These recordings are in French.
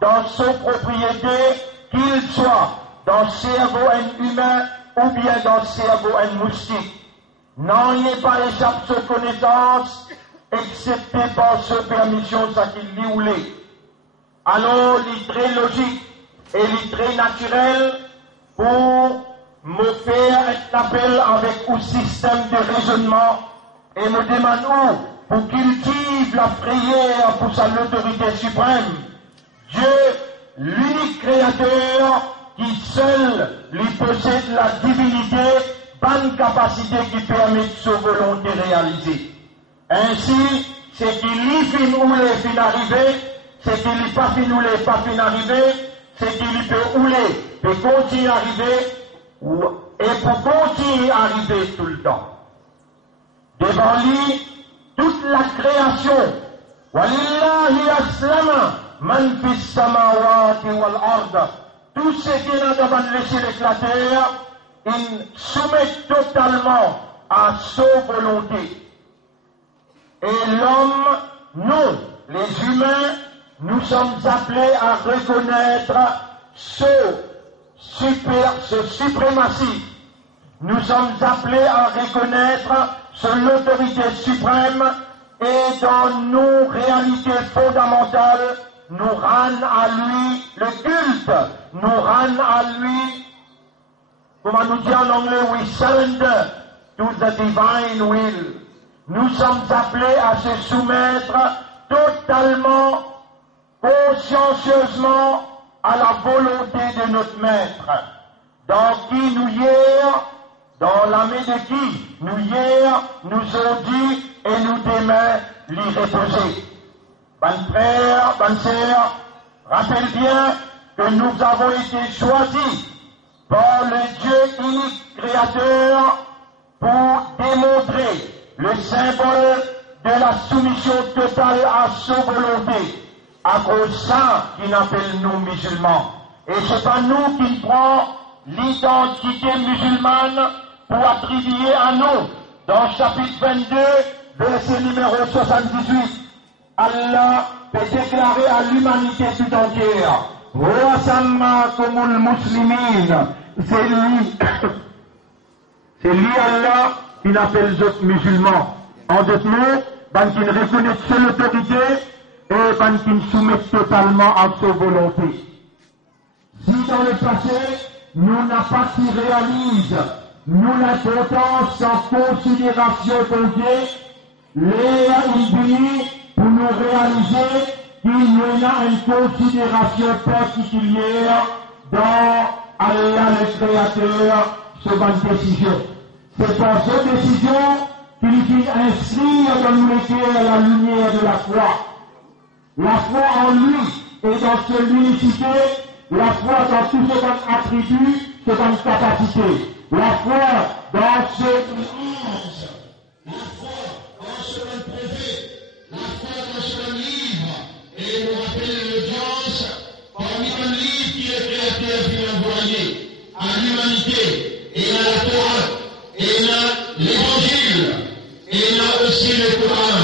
dans son propriété, qu'il soit dans le cerveau humain ou bien dans le cerveau moustique. Non, il n'est pas échappe sa connaissance, excepté par sa permission, ça qu'il dit ou l'est. Alors, il est très logique et il est très naturel pour me faire un appel avec un système de raisonnement et me demande où pour cultive la prière pour sa l'autorité suprême. Dieu, l'unique créateur qui seul lui possède la divinité, bonne capacité qui permet de sa volonté réaliser. Ainsi, c'est qu'il y fin ou les fin arrivé, c'est qu'il n'y pas fin ou les pas fin arrivé, c'est qu'il y peut ou les peut continuer à arriver, et pour continuer à arriver tout le temps. Devant lui, toute la création, walillahi aslama, man fis samawati wal ard, tout ce qui est devant le ciel et la terre, ils soumettent totalement à sa volonté. Et l'homme, nous, les humains, nous sommes appelés à reconnaître ce suprématie. Nous sommes appelés à reconnaître l'autorité suprême et dans nos réalités fondamentales, nous rendre à lui le culte, nous rendre à lui, comment nous dit en anglais, we surrender to the divine will. Nous sommes appelés à se soumettre totalement, consciencieusement à la volonté de notre maître. Dans qui nous hier, dans la main de qui nous hier, nous ont dit et nous demain l'y reposer. Bonne frère, bonne sœur, rappelle bien que nous avons été choisis par le Dieu unique créateur pour démontrer le symbole de la soumission totale à sa volonté, à cause ça qu'il appelle nous musulmans. Et c'est pas nous qui prenons l'identité musulmane pour attribuer à nous, dans le chapitre 22, verset numéro 78, Allah peut déclarer à l'humanité tout entière, Wasammakumul muslimin, c'est lui Allah qui appelle les autres musulmans. En d'autres mots, qui ne reconnaissent seule autorité et qui ne soumettent totalement à sa volonté. Si dans le passé, nous n'avons pas qui réalise, nous l'importance sans considération de Dieu, les bénis pour nous réaliser qu'il y a une considération particulière dans Allah le Créateur sur votre décision. C'est par cette décision qu'il faut inscrire dans nous la lumière de la foi. La foi en lui et dans son unicité, la foi dans tous ses attributs, ses capacités. La foi dans ce nuance, la foi dans ce prophète, la foi dans ce livre, et nous rappelle l'audience parmi un livre qui est créateur qui est envoyé à l'humanité, et à la Torah, et à l'évangile, et à aussi le Coran,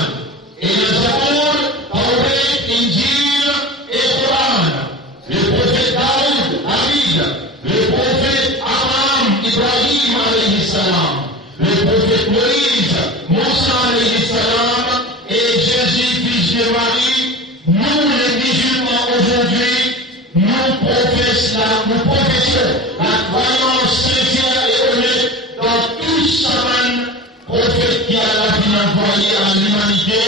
et le Zabur, Tawrat, Injil et Coran. Le prophète Daoud, David, le prophète Abraham, Ibrahim alayhi salam, le prophète Moïse, Moussa alayhi salam, et Jésus, fils de Marie. Nous, les musulmans aujourd'hui, nous professons la croyance sincère et honnête dans tout chaman prophète qui a la vie envoyé à l'humanité,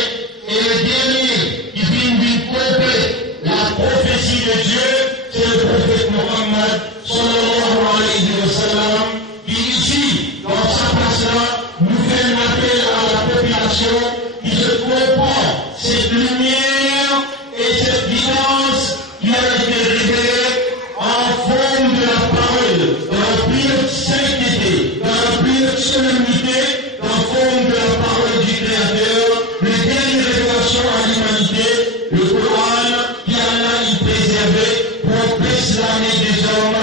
et le dernier qui vient d'une complet la prophétie de Dieu, c'est le prophète Mohammed sallallahu alayhi wa sallam, qui ici, dans sa place-là, nous fait un appel à la population qui se comprend cette lumière et cette guidance qui a été révélée en forme de la parole, dans la pure sainteté, dans la pure solennité, en forme de la parole du Créateur, le dernier révélation à l'humanité, le Coran, qui Allah y préservé pour préclamer des hommes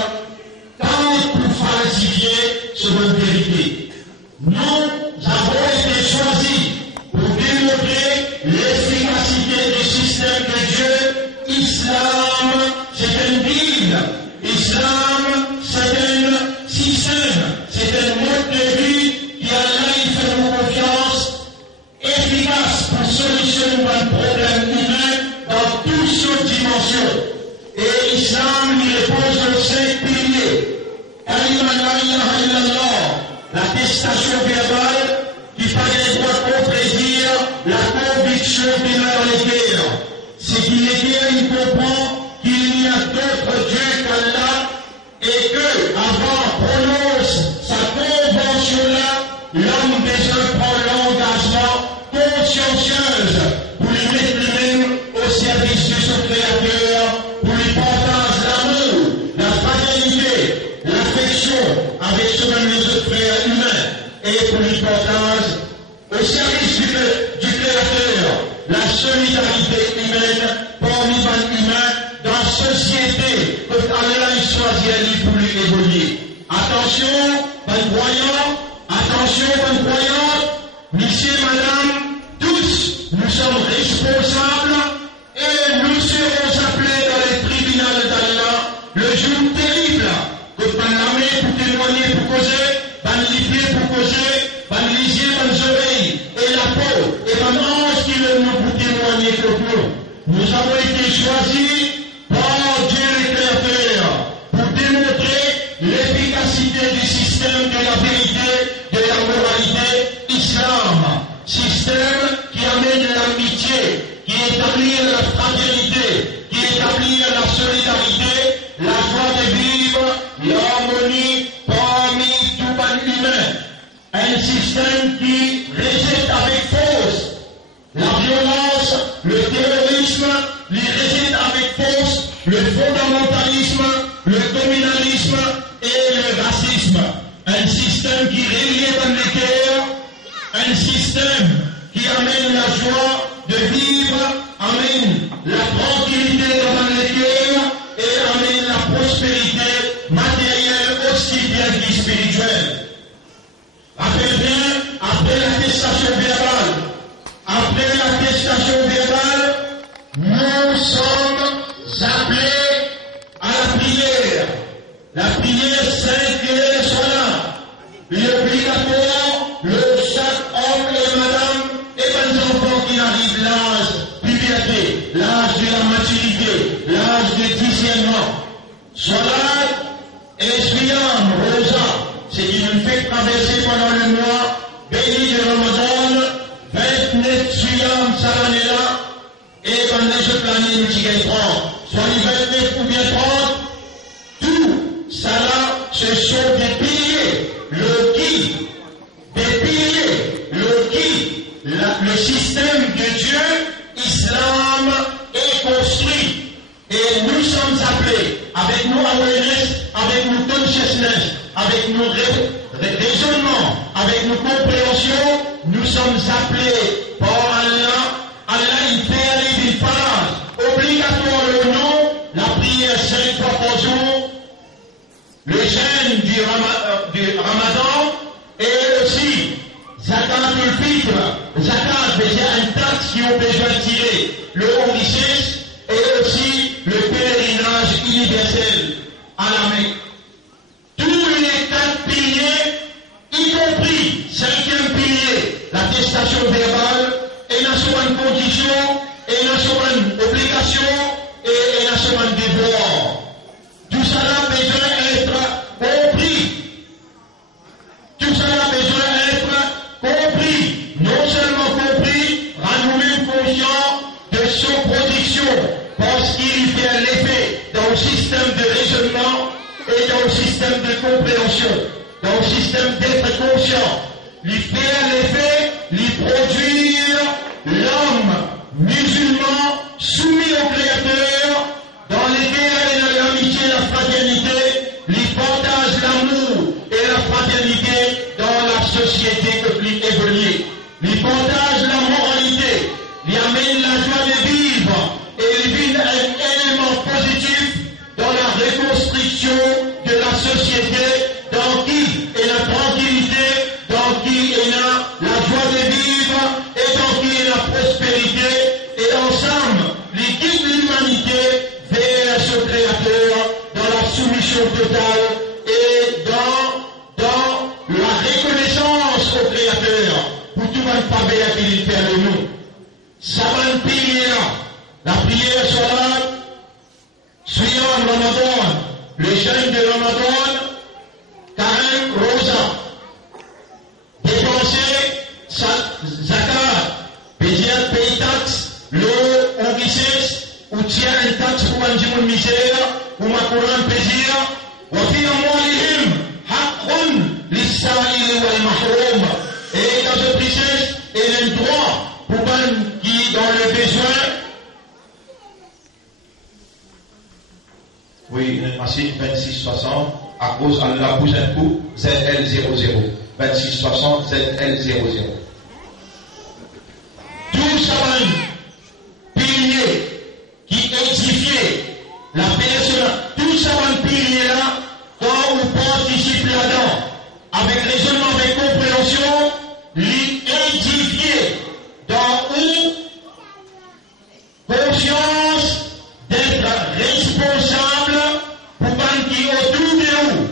c'est une Bible. Islam, c'est un système, c'est un mode de vie qui Allah il fait nous confiance, efficace pour solutionner un problème humain dans toutes ses dimensions. Et l'islam il repose sur 5 piliers. L'attestation verbale qui fait les droits contredire la conviction qu'il a dans les cœurs. C'est qu'il est clair, il comprend qu'il y a d'autres dieux qu'Allah et que, avant prononce sa convention-là, l'homme déjà prend l'engagement consciencieux pour lui mettre lui-même au service de son Créateur, pour lui partager l'amour, la fraternité, l'affection avec soi-même les autres frères humains et pour lui partage au service du Créateur la solidarité humaine parmi les humains dans la société que Allah a choisi pour lui évoluer. Attention, bonne croyant, attention, bonne croyante, messieurs, madame, tous nous sommes responsables et nous serons appelés dans les tribunaux d'Allah le jour terrible que par la main pour témoigner, pour causer, par les pieds pour causer, par les yeux, par les oreilles et la peau et par l'ange qui veut nous pour témoigner contre nous. Nous avons été choisis par Dieu le Créateur pour démontrer l'efficacité du système de la vérité, de la moralité, islam. Système qui amène l'amitié, qui établit la fraternité, qui établit la solidarité, la joie de vivre, l'harmonie parmi tout le humain. Un système qui rejette avec force la violence, le terrorisme, les rejette avec force le fondamentalisme, le communalisme et le racisme. Un système qui réunit dans les cœurs, un système qui amène la joie de vivre, amène la tranquillité dans les cœurs et amène la prospérité matérielle aussi bien que spirituelle. Après l'attestation verbale, nous sommes appelés à la prière. La prière sainte et sola, l'obligatoire, le chaque homme et madame et les enfants qui arrivent l'âge de puberté, l'âge de la maturité, l'âge de discernement. Solat et Siyam, Rosa, ce qui nous fait traverser pendant le mois béni de Ramadan, 29 Siyam Salanela, et pendant ce l'année nous tirons 30, soit les 29 ou bien 30, tout ça là, ce sont des piliers, le système de Dieu, islam, est construit. Et nous sommes appelés, avec nos awareness, avec nos consciousness, avec nos raisonnements, avec nos compréhensions, nous sommes appelés par Allah. Allah, il fait aller des phases obligatoires le nom, la prière 5 fois par jour, le jeûne du Ramadan, et aussi Zakat al-Fitr. Zakat, c'est une taxe qui ont besoin de tirer le haut richesse, et aussi le pèlerinage universel à la Mecque. Tous les 4 piliers, y compris 5e pilier, l'attestation verbale, et la seconde condition, et la seconde obligation, et la seconde devoir. Tout cela a besoin d'être compris. Tout cela a besoin d'être compris. Non seulement compris, rend nous-mêmes conscients de son production, parce qu'il fait l'effet dans le système de raisonnement et dans le système de compréhension, dans le système d'être conscient. Il fait l'effet, il produire l'homme musulman soumis au Créateur, dans les guerres et dans l'amitié et la fraternité, il partage l'amour et la fraternité dans la société que lui évolue. Il partage la moralité, il amène la joie de vivre et il vit un élément positif dans la reconstruction de la société, dans qui est la tranquillité, dans qui est la joie de vivre et dans qui est la prospérité, et ensemble, il guide l'humanité vers ce Créateur dans la soumission totale et dans la reconnaissance au Créateur pour tout le monde pas bien qu'il fait de nous. Ça va une prière. La prière sera suivant Ramadan, le jeûne de Ramadan, Karen Rosa. Dépenser zakat, payer taxe, l'eau ou richesse, ou tiens une taxe pour un djimoun misère, ou ma couronne plaisir, ou fi amwalihim, haqqun, l'issa'il wal mahroum. Et dans cette richesse, il y a un droit pour un qui dans le besoin. Oui, une machine 2660, à cause de la bouche un coup, ZL00. 2660 ZL00. Tout ça, pilier qui édifie la personne, tout ça, pilier là, quand on participe là-dedans, avec raisonnement, avec compréhension, l'édifier dans où conscience d'être responsable pour un qui autour de nous,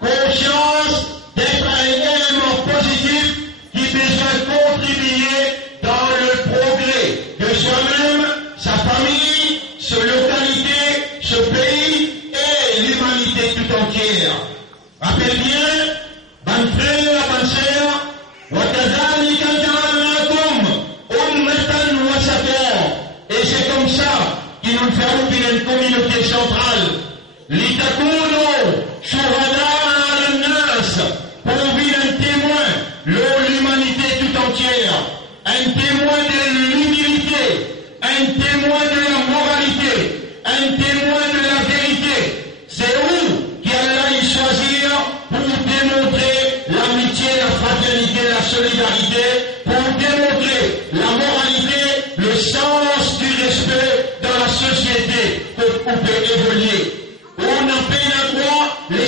conscience d'être un élément positif qui besoin contribuer dans le progrès de soi-même, sa famille, sa localité, ce pays et l'humanité tout entière. Rappelle bien, bonne frère, bonne sœur, وَكَذَلِكَ جَعَلْنَاكُمْ أُمَّةً وَسَطًا. Et c'est comme ça qu'il nous fait une communauté centrale. لِتَكُونُوا شُهَدَاءَ عَلَى النَّاسِ. Pour ouvrir un témoin, l'humanité tout entière, un témoin de l'humilité, un témoin de la moralité, un témoin de la vérité. C'est où qu'Allah y choisir pour démontrer l'amitié, la fraternité, la solidarité, pour démontrer la moralité, le sens du respect dans la société pour peut évoluer. On a peine à droit, les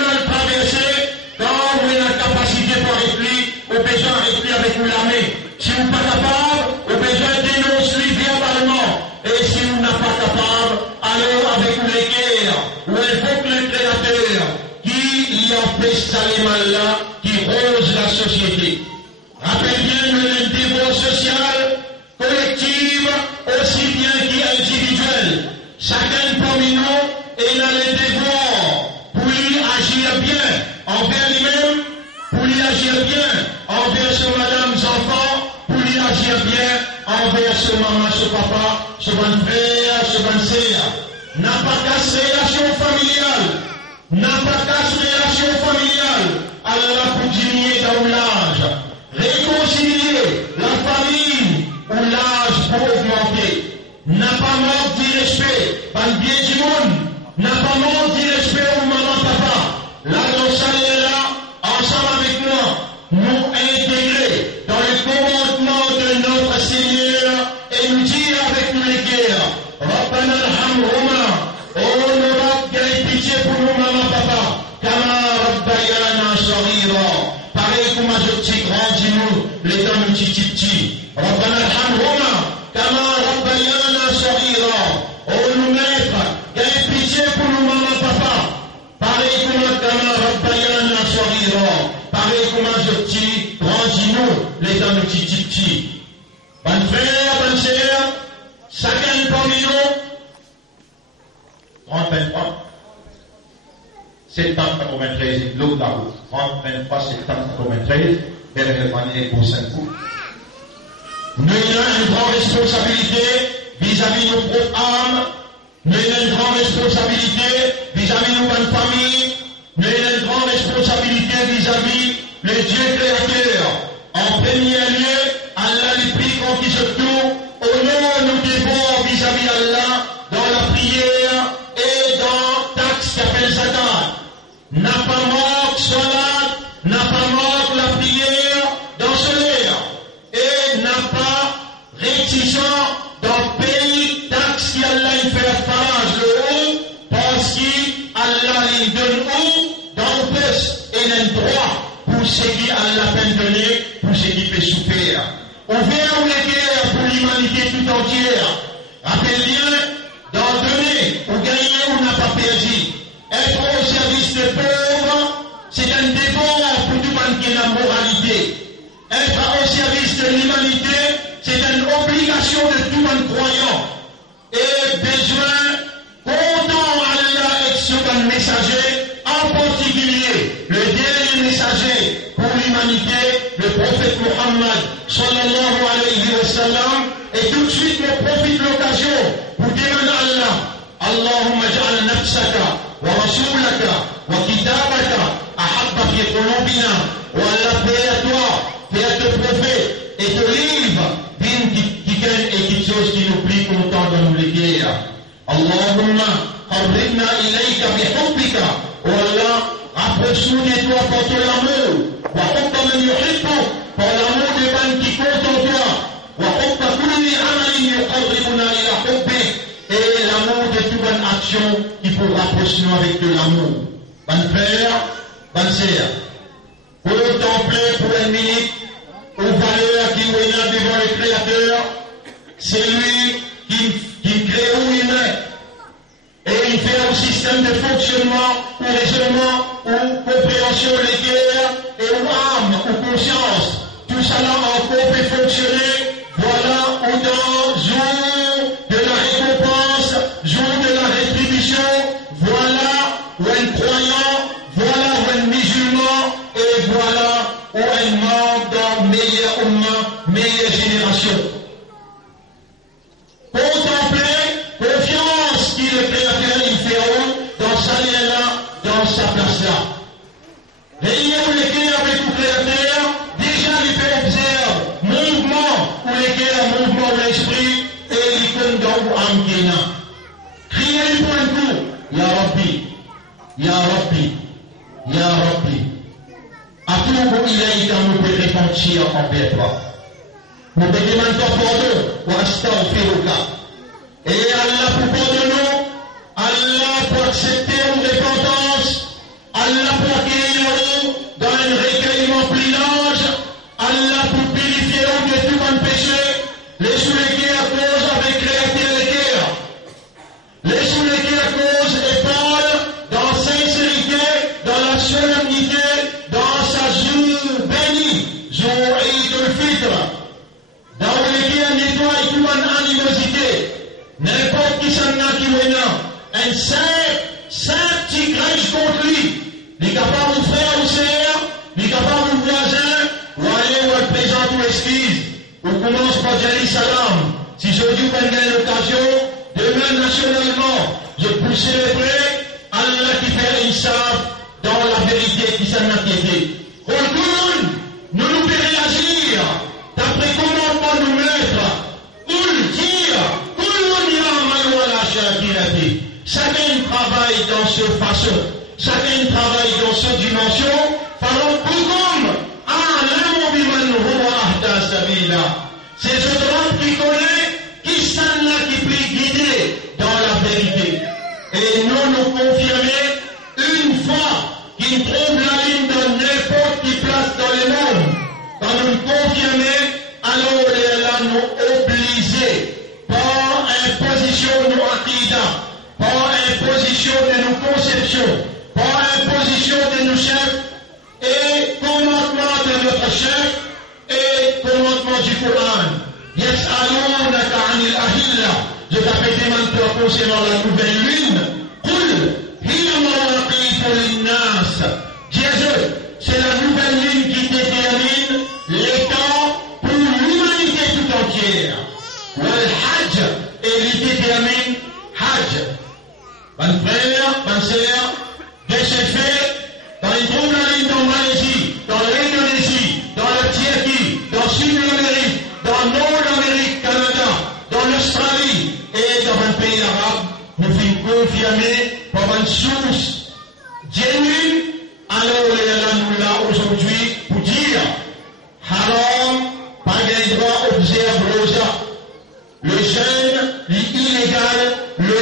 mal traversés, quand on a la capacité pour écrire, au besoin d'écrire avec vous la main. Si vous n'êtes pas capable, au besoin dénoncer verbalement. Et si vous n'êtes pas capable, alors avec vous les guerres, où il faut que le Créateur, qui y empêche ça les mal là, qui rose la société. Rappelle bien le devoir social, collectif, aussi bien qu'individuel. Chacun parmi nous, il a le devoir pour y agir bien envers lui-même, pour y agir bien envers ses madame, ses enfants, pour y agir bien envers ses maman, ses papa, ses bonnes frères, ses bonnes sœurs. N'a pas cassé relation familiale, n'a pas cassé relation familiale, Allah pour diminuer dans l'âge, réconcilier la famille ou l'âge pour augmenter. N'a pas mort du respect, par le bien du monde, n'a pas mort du respect au maman, papa. Là, nous sommes là, ensemble avec moi, nous intégrer dans le commandement de notre Seigneur et nous dire avec nous les guerres, Rabbana alhamdulillah, oh nous avons pitié pour nous, maman, papa, Kama Rabbayana Sarira, pareil comme je t'ai grandi nous, les dames petit, Rabbana alhamdulillah, Kama Rabbayana Sarira, oh nous maîtres, gagne pitié pour nous, maman, papa, pareil comme Kama Rabbayana Sarira, pareil comme je t'ai grandi nous, les dames petit. Bonne frère, bonne sœur, chacun parmi nous, 30-23, septembre 93, l'eau de la route, 30-23, septembre 93, belle année pour 5 coups. Nous avons une grande responsabilité vis-à-vis de nos propres âmes, nous avons une grande responsabilité vis-à-vis de nos bonnes familles, nous avons une grande responsabilité vis-à-vis le Dieu créateur. En premier lieu, Allah les prie quand il se tourne, au nom nous devons vis-à-vis Allah dans la prière et dans taxe qui appelle zakat. N'a pas manque salat, n'a pas manque la prière dans ce l'air et n'a pas réticent dans pays taxe qui Allah il fait farage le haut parce qu'Allah il donne haut dans le poste et le droit pour ce qui Allah peut donner, pour ce qui peut souffrir. Ouvert les guerres pour l'humanité tout entière. Rappelle bien, dans donner ou gagner ou n'a pas perdu. Être au service des pauvres, c'est un devoir pour tout le monde qui a la moralité. Être au service de l'humanité, c'est une obligation de tout le monde croyant. Et besoin, content Allah et sur un messager, en particulier, le dernier messager pour l'humanité, le prophète Muhammad, sallallahu alayhi wa sallam. Et tout de suite, on profite de l'occasion pour demander à Allah, Allahumma ja'al nafsaka wa rasulaka wa kitabaka ahabba fi qulubina, wa Allah paix à toi, paix à ton prophète et ton livre, qui gagne et qui chose qui nous plie content dans nos guerres. Allahumma qarribna ilayka bi hubbika, wa Allah rapproche-nous de toi par ton amour, wa hubba man yuhibbu, par l'amour des gens qui comptent en toi. وحب كل عمل يقربنا إلى حبه, et l'amour de toute bonne action qui peut rapprocher nous avec de l'amour. Bonne frère, bonne sœur, pour contempler pour une minute aux valeurs qui est devant le Créateur, c'est lui qui crée l'humain et il fait un système de fonctionnement ou raisonnement ou compréhension de guerre et ou âme ou conscience. Tout cela encore peut fonctionner. Voilà où dans jour de la récompense, jour de la rétribution, voilà où un croyant, voilà où un musulman, et voilà où un membre dans meilleure umma, meilleure génération. Contempler, confiance qu'il est créateur, il fait dans sa lien-là, dans sa place-là. Réunion les cœurs avec le créateur, déjà il fait observer mouvement ou les cœurs, mouvement de l'esprit et l'icône dans l'âme qui est là. Criez pour un coup, Ya Rabbi, Ya Rabbi, Ya Rabbi. À tout moment il a été nous peut repentir envers toi. Nous te demandons pardon, ou astaghfiruka. Et Allah pour pardonner, Allah pour accepter une repentance, Allah pour accueillir dans un recueillement plus large, Allah pour purifier de tout bon péché, les soulèvés à cause avec créateur les cœurs, les soulèvés à cause et parle dans sincérité, dans la solennité, dans sa jour bénie, jour Eid al-Fitr, dans lequel nettoie toute bonne animosité, n'importe qui s'en a qui est là, un saint petit grèche contre lui. Il est capable de frère ou sœur, il est capable de voisin, ou aller ou être présent ou excuse. On commence par dire salam. Si je dis qu'on a l'occasion, demain nationalement, je peux célébrer Allah qui fait une savent dans la vérité qui s'en a quitté. Nous nous pouvons réagir d'après commandement nous mettre, ou le dire, tout le monde ira en maillot à la chakirati. Chacun travaille dans cette façon. Chacun travaille dans cette dimension, faisant comme c'est ce droit qui connaît, qui s'en a qui peut guider dans la vérité. Et nous confirmer une fois qu'il trouve la ligne dans n'importe qui place dans le monde. Quand nous confirmer, alors Allah nous obliger par imposition de nos aqidah, par imposition de nos conceptions, par imposition de nos chefs et commandement de notre chef et commandement du Coran. Yas'alunaka 'anil ahilla. Je t'appelle maintenant concernant la nouvelle lune. Qul hiya mawaqitu lin-nas. Dieu, c'est la nouvelle lune qui détermine les temps pour l'humanité tout entière. Wal hajj, et il détermine hajj. Bonne frère, bonne sœur, de ce fait, dans les trouve la ligne dans Malaisie, dans l'Indonésie, dans la Turquie, dans Sud-Amérique, dans Nord-Amérique, Canada, dans l'Australie et dans un pays arabe, nous fûmes confirmés par une source genuine. Alors Allah nous l'a aujourd'hui pour dire haram, pas de droit observe rosa. Le jeûne, l'illégal, le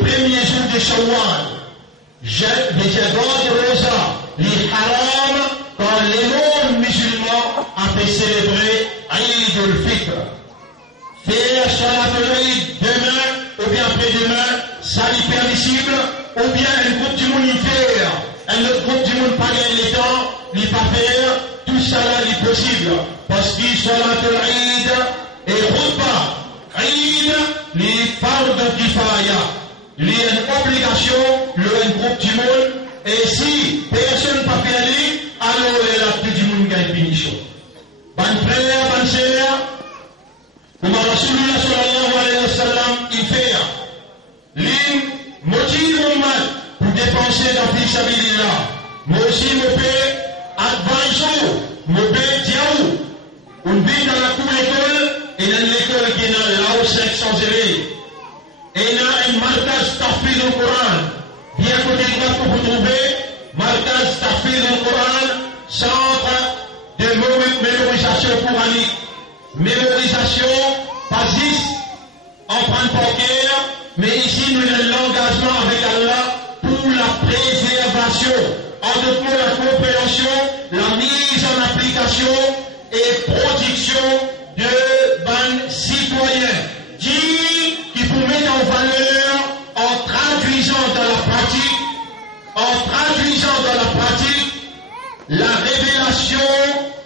premier jour de Shawwal. Les droits de rosa, les haram, quand les mondes musulmans a fait célébrer Eid al-Fitr. Faire Salat al-Eid demain, ou bien après-demain, ça est permissible, ou bien un groupe du monde y faire, un autre groupe du monde pas gagner les temps, n'y pas faire, tout ça là est possible. Parce qu'il soit là de l'Aïd et repas. Aïd, les fardes qui faillent. Il y a une obligation, un groupe du monde, et si personne ne peut faire aller, alors il y a plus du monde qui a une punition. Bonne frère, bonne sœur, comme Rasulullah sallallahu alayhi wa sallam, il fait l'île motive mon mal pour dépenser dans Fisabilillah. Moi aussi, mon père, advançons, mon père, diaou. On vit dans la cour d'école, et dans l'école qui est dans là où 500 élèves. Et il y a un marquage tafid au Coran. Bien côté droit que vous trouvez, marquage tafid au Coran, centre de mémorisation coranique. Mémorisation, pas 10, en prendre par cœur, mais ici nous avons l'engagement avec Allah pour la préservation. En d'autres mots, la compréhension, la mise en application et production de bonnes citoyens. Qui vous met en valeur en traduisant dans la pratique, la révélation,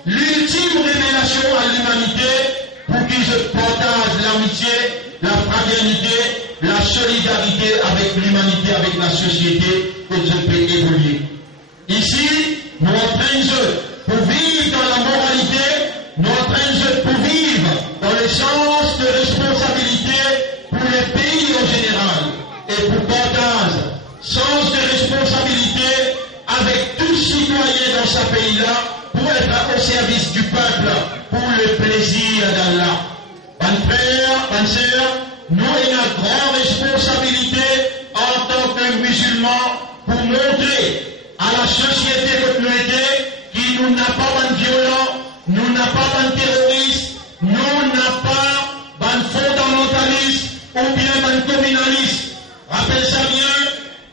l'ultime révélation à l'humanité pour qu'ils se partagent l'amitié, la fraternité, la solidarité avec l'humanité, avec la société que je peux évoluer. Ici, nous entraînons pour vivre dans la moralité, nous entraînons pour vivre dans le sens de responsabilité pour les pays en général et pour partage, sens de responsabilité avec tous citoyens dans ce pays-là pour être au service du peuple, pour le plaisir d'Allah. Bonne frère, bonne sœur, nous avons une grande responsabilité en tant que musulmans pour montrer à la société que nous sommes qui nous n'a pas de violents, nous n'a pas de terroristes, nous n'a pas de fondamentalistes ou bien de communalistes. Rappelle ça bien,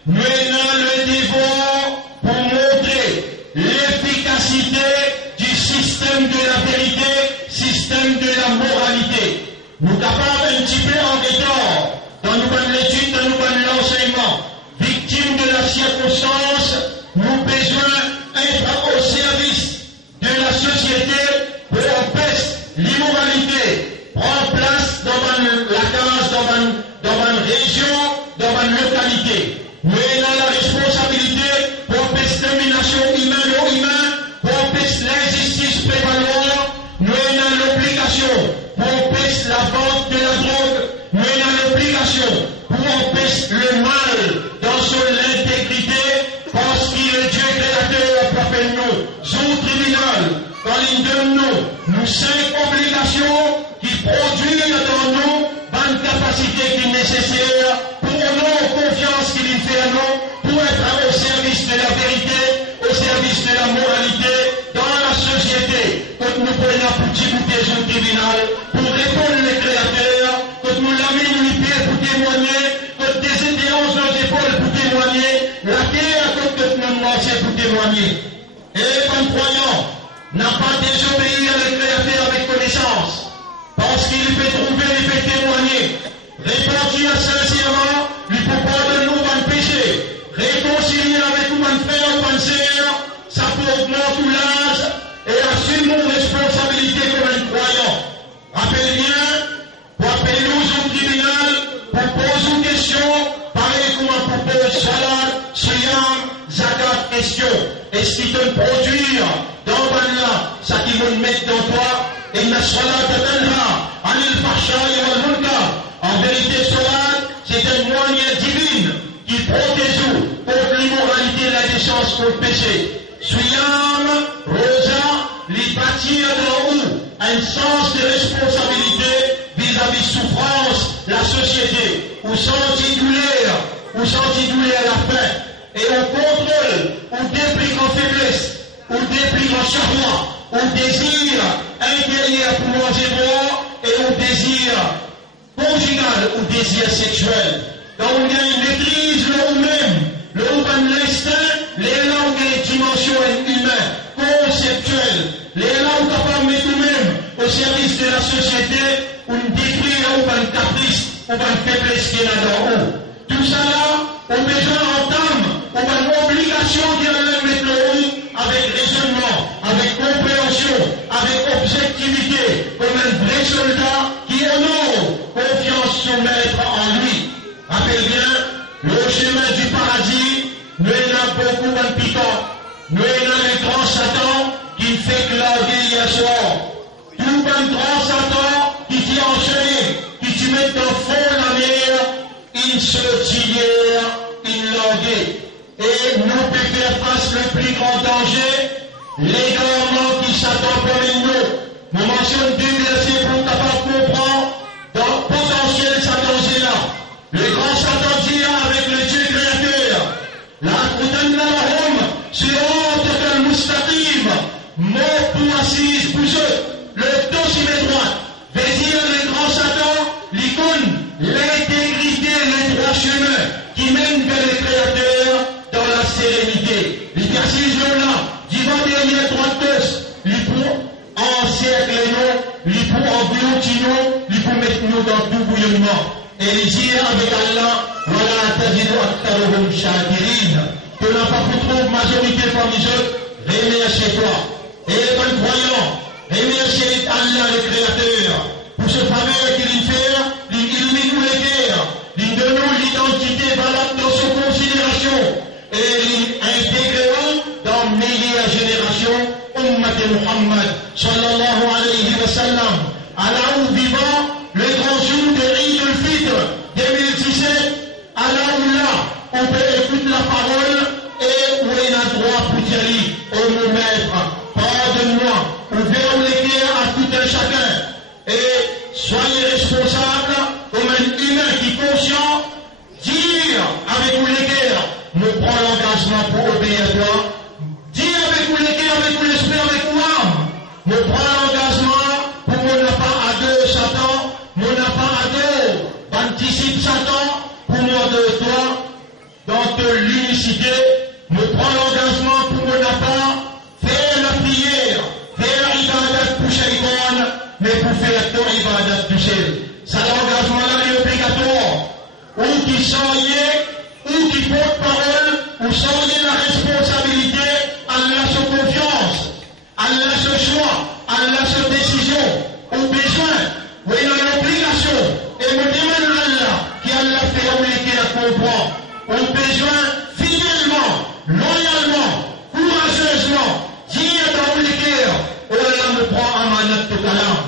nous avons le devoir pour montrer l'efficacité du système de la vérité, système de la moralité. Nous capables un petit peu en retard dans nos l'étude, dans nos l'enseignement, victimes de la circonstance, nous besoin d'être au service de la société pour empêcher l'immoralité, prendre place dans la case, dans une région, dans une localité. Nous avons la responsabilité pour empêcher domination humaine au humain, pour empêcher l'injustice prévaloir. Nous avons l'obligation pour empêcher la vente de la drogue. Nous avons l'obligation pour empêcher le mal dans son intégrité, parce qu'il est Dieu créateur, appelle nous, son tribunal, dans l'une de nous 5 obligations qui produisent dans nous une capacité qui est nécessaire pour nous, confiance qu'il y fait à nous, pour être au service de la vérité, au service de la moralité, dans la société, que nous prenons pour débouter son tribunal, pour répondre les créateurs, que nous l'amenons les pieds pour témoigner, que des étéances dans les épaules pour témoigner, la guerre que nous marchons pour témoigner. Et comme croyant, n'a pas désobéi à les créateurs avec connaissance, parce qu'il peut trouver, il peut témoigner, repentir sincèrement, lui pour pardonner nous un péché, réconcilier avec nous un frère ou une sœur, ça peut augmenter tout l'âge et assumer nos responsabilités comme un croyant. Rappelle bien, pour appeler nous au tribunal, pour poser une question, pareil comme pour poser salat, siyam, zakat, question. Est-ce qu'il te produire dans là, ça qui veut mettre dans toi? Et la salat tanha anil fahsha'i wal munkar. En vérité, salat, c'est un moyen divin qui protège nous contre l'immoralité, la décence, contre le péché. Suyam, rosa, les bâtir dans nous un sens de responsabilité vis-à-vis souffrance, la société, ou sentit douleur la faim, et on contrôle, on déplique en faiblesse, on déplique en charroi, on désire intérieur pour manger droit, et on désire conjugal ou désir sexuel. Donc on a une maîtrise le nous-mêmes, le nous l'instinct, les là où il y a une dimension humaine, conceptuelle, les là où capable de mettre nous-mêmes au service de la société, on détruit là où il y a une caprice, ou une faiblesse qui est là d'en haut. Tout ça là, on besoin d'entame, ou une obligation qui est là mettre le haut avec raisonnement, avec compréhension, avec objectivité, comme un vrai soldat qui honore confiance son maître en lui. Rappelle bien, le chemin du paradis, nous avons beaucoup de piquant, nous avons le grand Satan qui ne fait que larguer hier soir. Tout un grand Satan qui t'y enchaîné, qui t'y met dans le fond de la mer, il se tire, il largue. Et nous pouvons faire face le plus grand danger, l'égarement qui s'attend pour nous. Nous mentionnons deux versets pour capable de comprendre dans le potentiel Satan c'est là. Le grand Satan dit avec le Dieu créateur, la Qoutanna Lahum, Sirata al-Mustaqim, mot pour assise pour eux, le dossier droit, veut dire le grand Satan, l'icône, l'intégrité, le droit chemin qui mène vers le créateur dans la sérénité. Il assise là, divant derrière droite, lui pour encercler nous, lui pour engloutir nous, lui pour mettre nous dans tout bouillonnement. Et il dit avec Allah, voilà, tajidu aktaruhum shakirin, que n'a pas pour trop majorité parmi eux, remerciez toi. Et les bonnes croyants, remerciez Allah le Créateur, pour ce faveur qu'il fait, il illumine nous les guerres, il donne nous l'identité valable dans son considération, et il intègre dans meilleure génération, Ummat Muhammad, sallallahu alayhi wa sallam, à la où vivant, le grand jour de Eid al-Fitr 2017, à là où là, on peut écouter la parole et où il a droit pour dire au mon maître, pardonne-moi, ouvrez les cœurs à tout un chacun et soyez responsables comme un humain qui est conscient, dire avec vous les cœurs, nous prenons l'engagement pour obéir à toi, dire avec vous les cœurs, avec vous l'esprit, avec vous âme, nous prenons l'engagement pour qu'on n'a pas à deux Satan. Nous n'avons pas à deux, anticipe Satan, pour moi de toi, dans l'unicité, nous prenons l'engagement pour nous n'a pas faire la prière, faire l'ibadat pour Shaitan, mais pour faire ton ibadat du ciel. Ça, l'engagement-là est obligatoire. Ou qui soyez, ou qui porte-parole, ou soyez la responsabilité, Allah sa confiance, Allah sa choix, Allah sa décision, au besoin. Oui, il y a l'obligation, et nous demandons à Allah, qui Allah fait obliger à comprendre, au besoin fidèlement, loyalement, courageusement, dire dans le cœur, oh Allah me prend à manat tout à l'heure.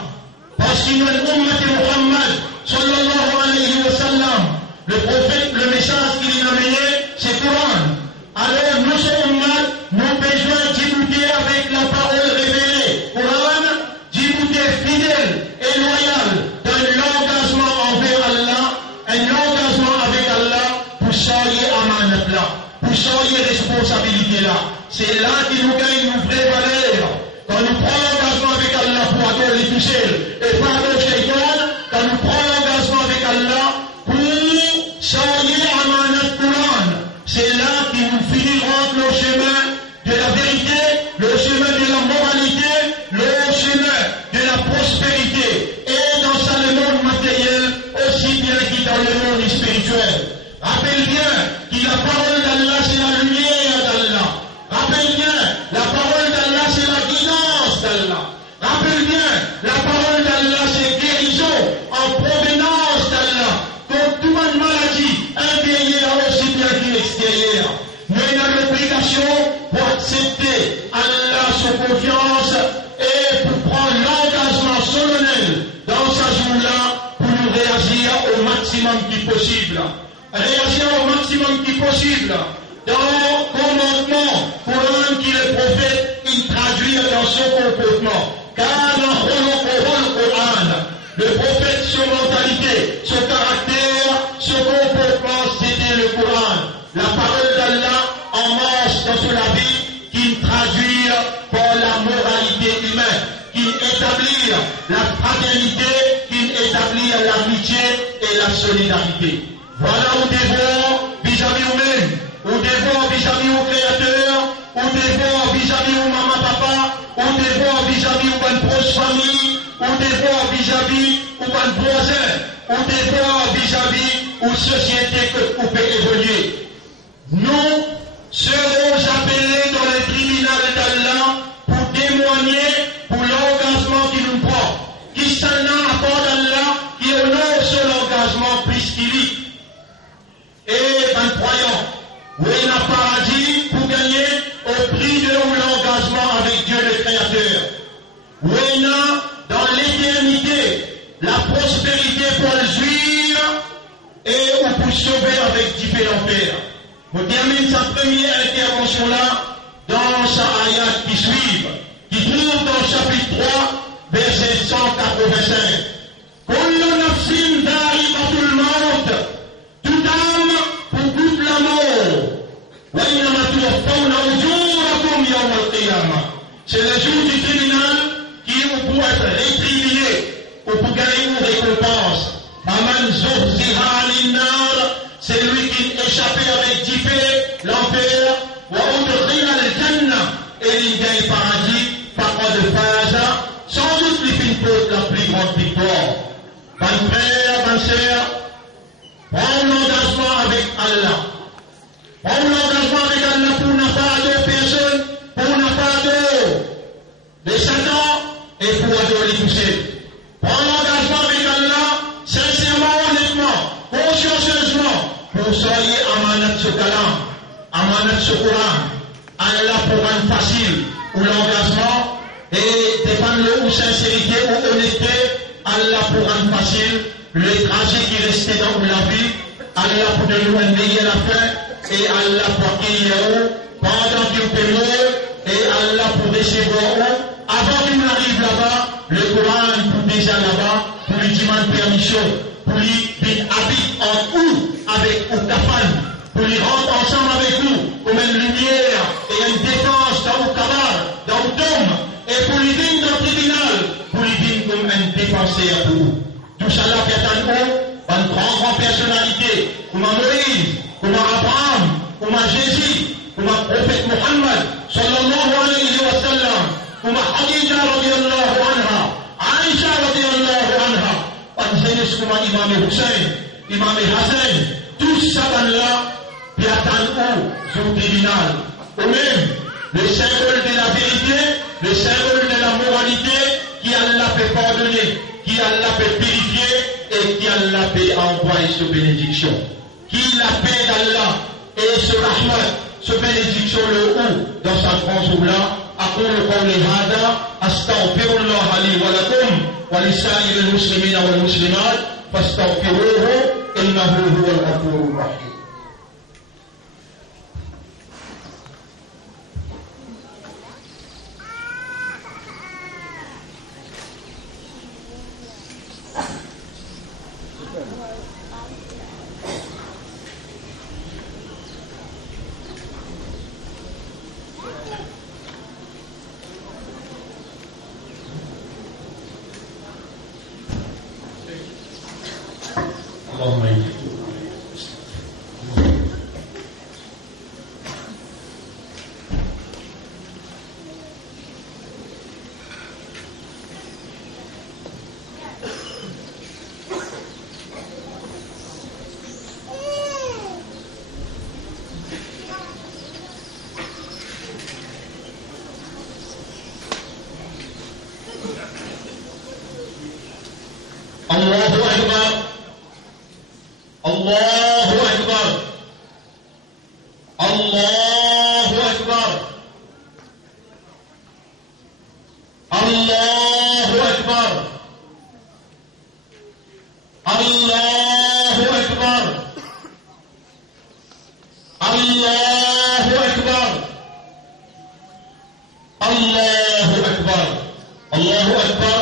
Parce qu'il y a une ummat Muhammad, sallallahu alayhi wa sallam, le prophète, le message qu'il a amené, c'est Coran. Alors, nous sommes ummat, nous avons besoin d'écouter avec la parole révélée. Coran, d'écouter fidèle et loyal dans l'engagement envers Allah, un engagement avec Allah pour soigner amanat là, pour soigner responsabilité là. C'est là qu'il nous gagne une vraie valeur. Quand nous prenons l'engagement avec Allah pour adorer tout seul et pas adorer Shaitan, quand nous prenons l'engagement avec Allah pour soigner amanat Coran, c'est là qu'il nous finirons le chemin de la vérité, le chemin de la moralité, le chemin de la prospérité, et dans ça le monde matériel, aussi bien que dans le monde spirituel. Rappelle bien que la parole d'Allah c'est la lumière d'Allah. Rappelle bien, la parole d'Allah c'est la guidance d'Allah. Rappelle bien, la parole d'Allah c'est guérison en provenance d'Allah. Contre toute maladie, intérieure aussi bien que l'extérieur. Nous avons l'obligation pour accepter Allah sous confiance et pour prendre l'engagement solennel dans sa jour-là pour nous réagir au maximum qui possible. Réagir au maximum qui possible dans le commandement Coran qui le prophète il traduit dans son comportement. Car dans le Coran, le prophète, son mentalité, son caractère, son comportement, c'était le Coran. La parole d'Allah en marche dans son vie qui traduit par la moralité humaine, qui établit la fraternité, qui établit l'amitié et la solidarité. Voilà où devons vis-à-vis nous-mêmes, où devons vis-à-vis au Créateur, où devons vis-à-vis au maman papa, où devons vis-à-vis au bonne proche famille, où devons vis-à-vis au bon voisin. ou devoir vis-à-vis ou société que vous pouvez évoluer. Nous serons appelés dans le tribunal d'Allah pour témoigner pour l'engagement qui nous prend. Qui s'en a apport d'Allah qui honore son engagement puisqu'il et un croyant, où il a paradis pour gagner au prix de l'engagement avec Dieu le Créateur. Où il a dans l'éternité la prospérité pour le jouir et ou pour sauver avec différents pères. On termine sa première intervention là dans sa ayat qui suit, qui trouve dans le chapitre 3, verset 185. Kullu nafsin dha'iqatul maut. Toute âme pour toute la mort. Wa innama tuwaffawna ujurakum yawm al-qiyamah. C'est le jour du tribunal qui vous pour être rétribué ou pour gagner une récompense. Faman zuhziha 'anil nar, c'est lui qui échappait avec Difé, l'enfer, wa udkhila al-jannah, et il gagne paradis, par de phase, sans doute les fins de la plus grande victoire. Bonne frère, bonne sœur, prends l'engagement avec Allah. Prends l'engagement avec Allah pour ne pas de personne, pour ne pas de Satan et pour adorer les poussées. Prends l'engagement avec Allah, sincèrement, honnêtement, consciencieusement, pour soyez amanat ce kalam, amanat ce Coran. Allah pour rendre facile ou l'engagement et dépendre ou sincérité ou honnêteté, Allah pour rendre facile le trajet qui restait dans la vie, Allah pour nous enlever la fin et Allah pour qu'il y ait pendant qu'il peut mourir et Allah pour recevoir avant qu'il arrive là-bas, le Coran pour déjà là-bas, pour lui demander permission, pour lui habiter en où avec ou kafan, pour lui rentrer ensemble avec nous comme une lumière et une défense dans le cabal, dans le dôme, et pour lui venir dans le tribunal, pour lui venir comme un défenseur pour vous. Tout ça là fait un une grande personnalité, comme Moïse, comme Abraham, comme Jésus, comme prophète Muhammad, sallallahu alayhi wa sallam, comme Khadija radiyallahu anha, Aïcha radiyallahu anha, une jeunesse comme Imam Hussein, Imam Hassan, tous ça là, qui attendent au tribunal. Ou même, le symbole de la vérité, le symbole de la moralité, qui Allah peut pardonner, qui Allah peut purifier et qui Allah peut envoyer cette bénédiction. Qui la paix d'Allah et ce rahmat, ce bénédiction le haut dans sa grande oubla, أقول قولي هذا أستغفر الله لي ولكم ولسائر المسلمين والمسلمات فاستغفروه إنه هو الغفور الرحيم. الله أكبر الله أكبر الله أكبر الله أكبر الله أكبر الله أكبر الله أكبر الله أكبر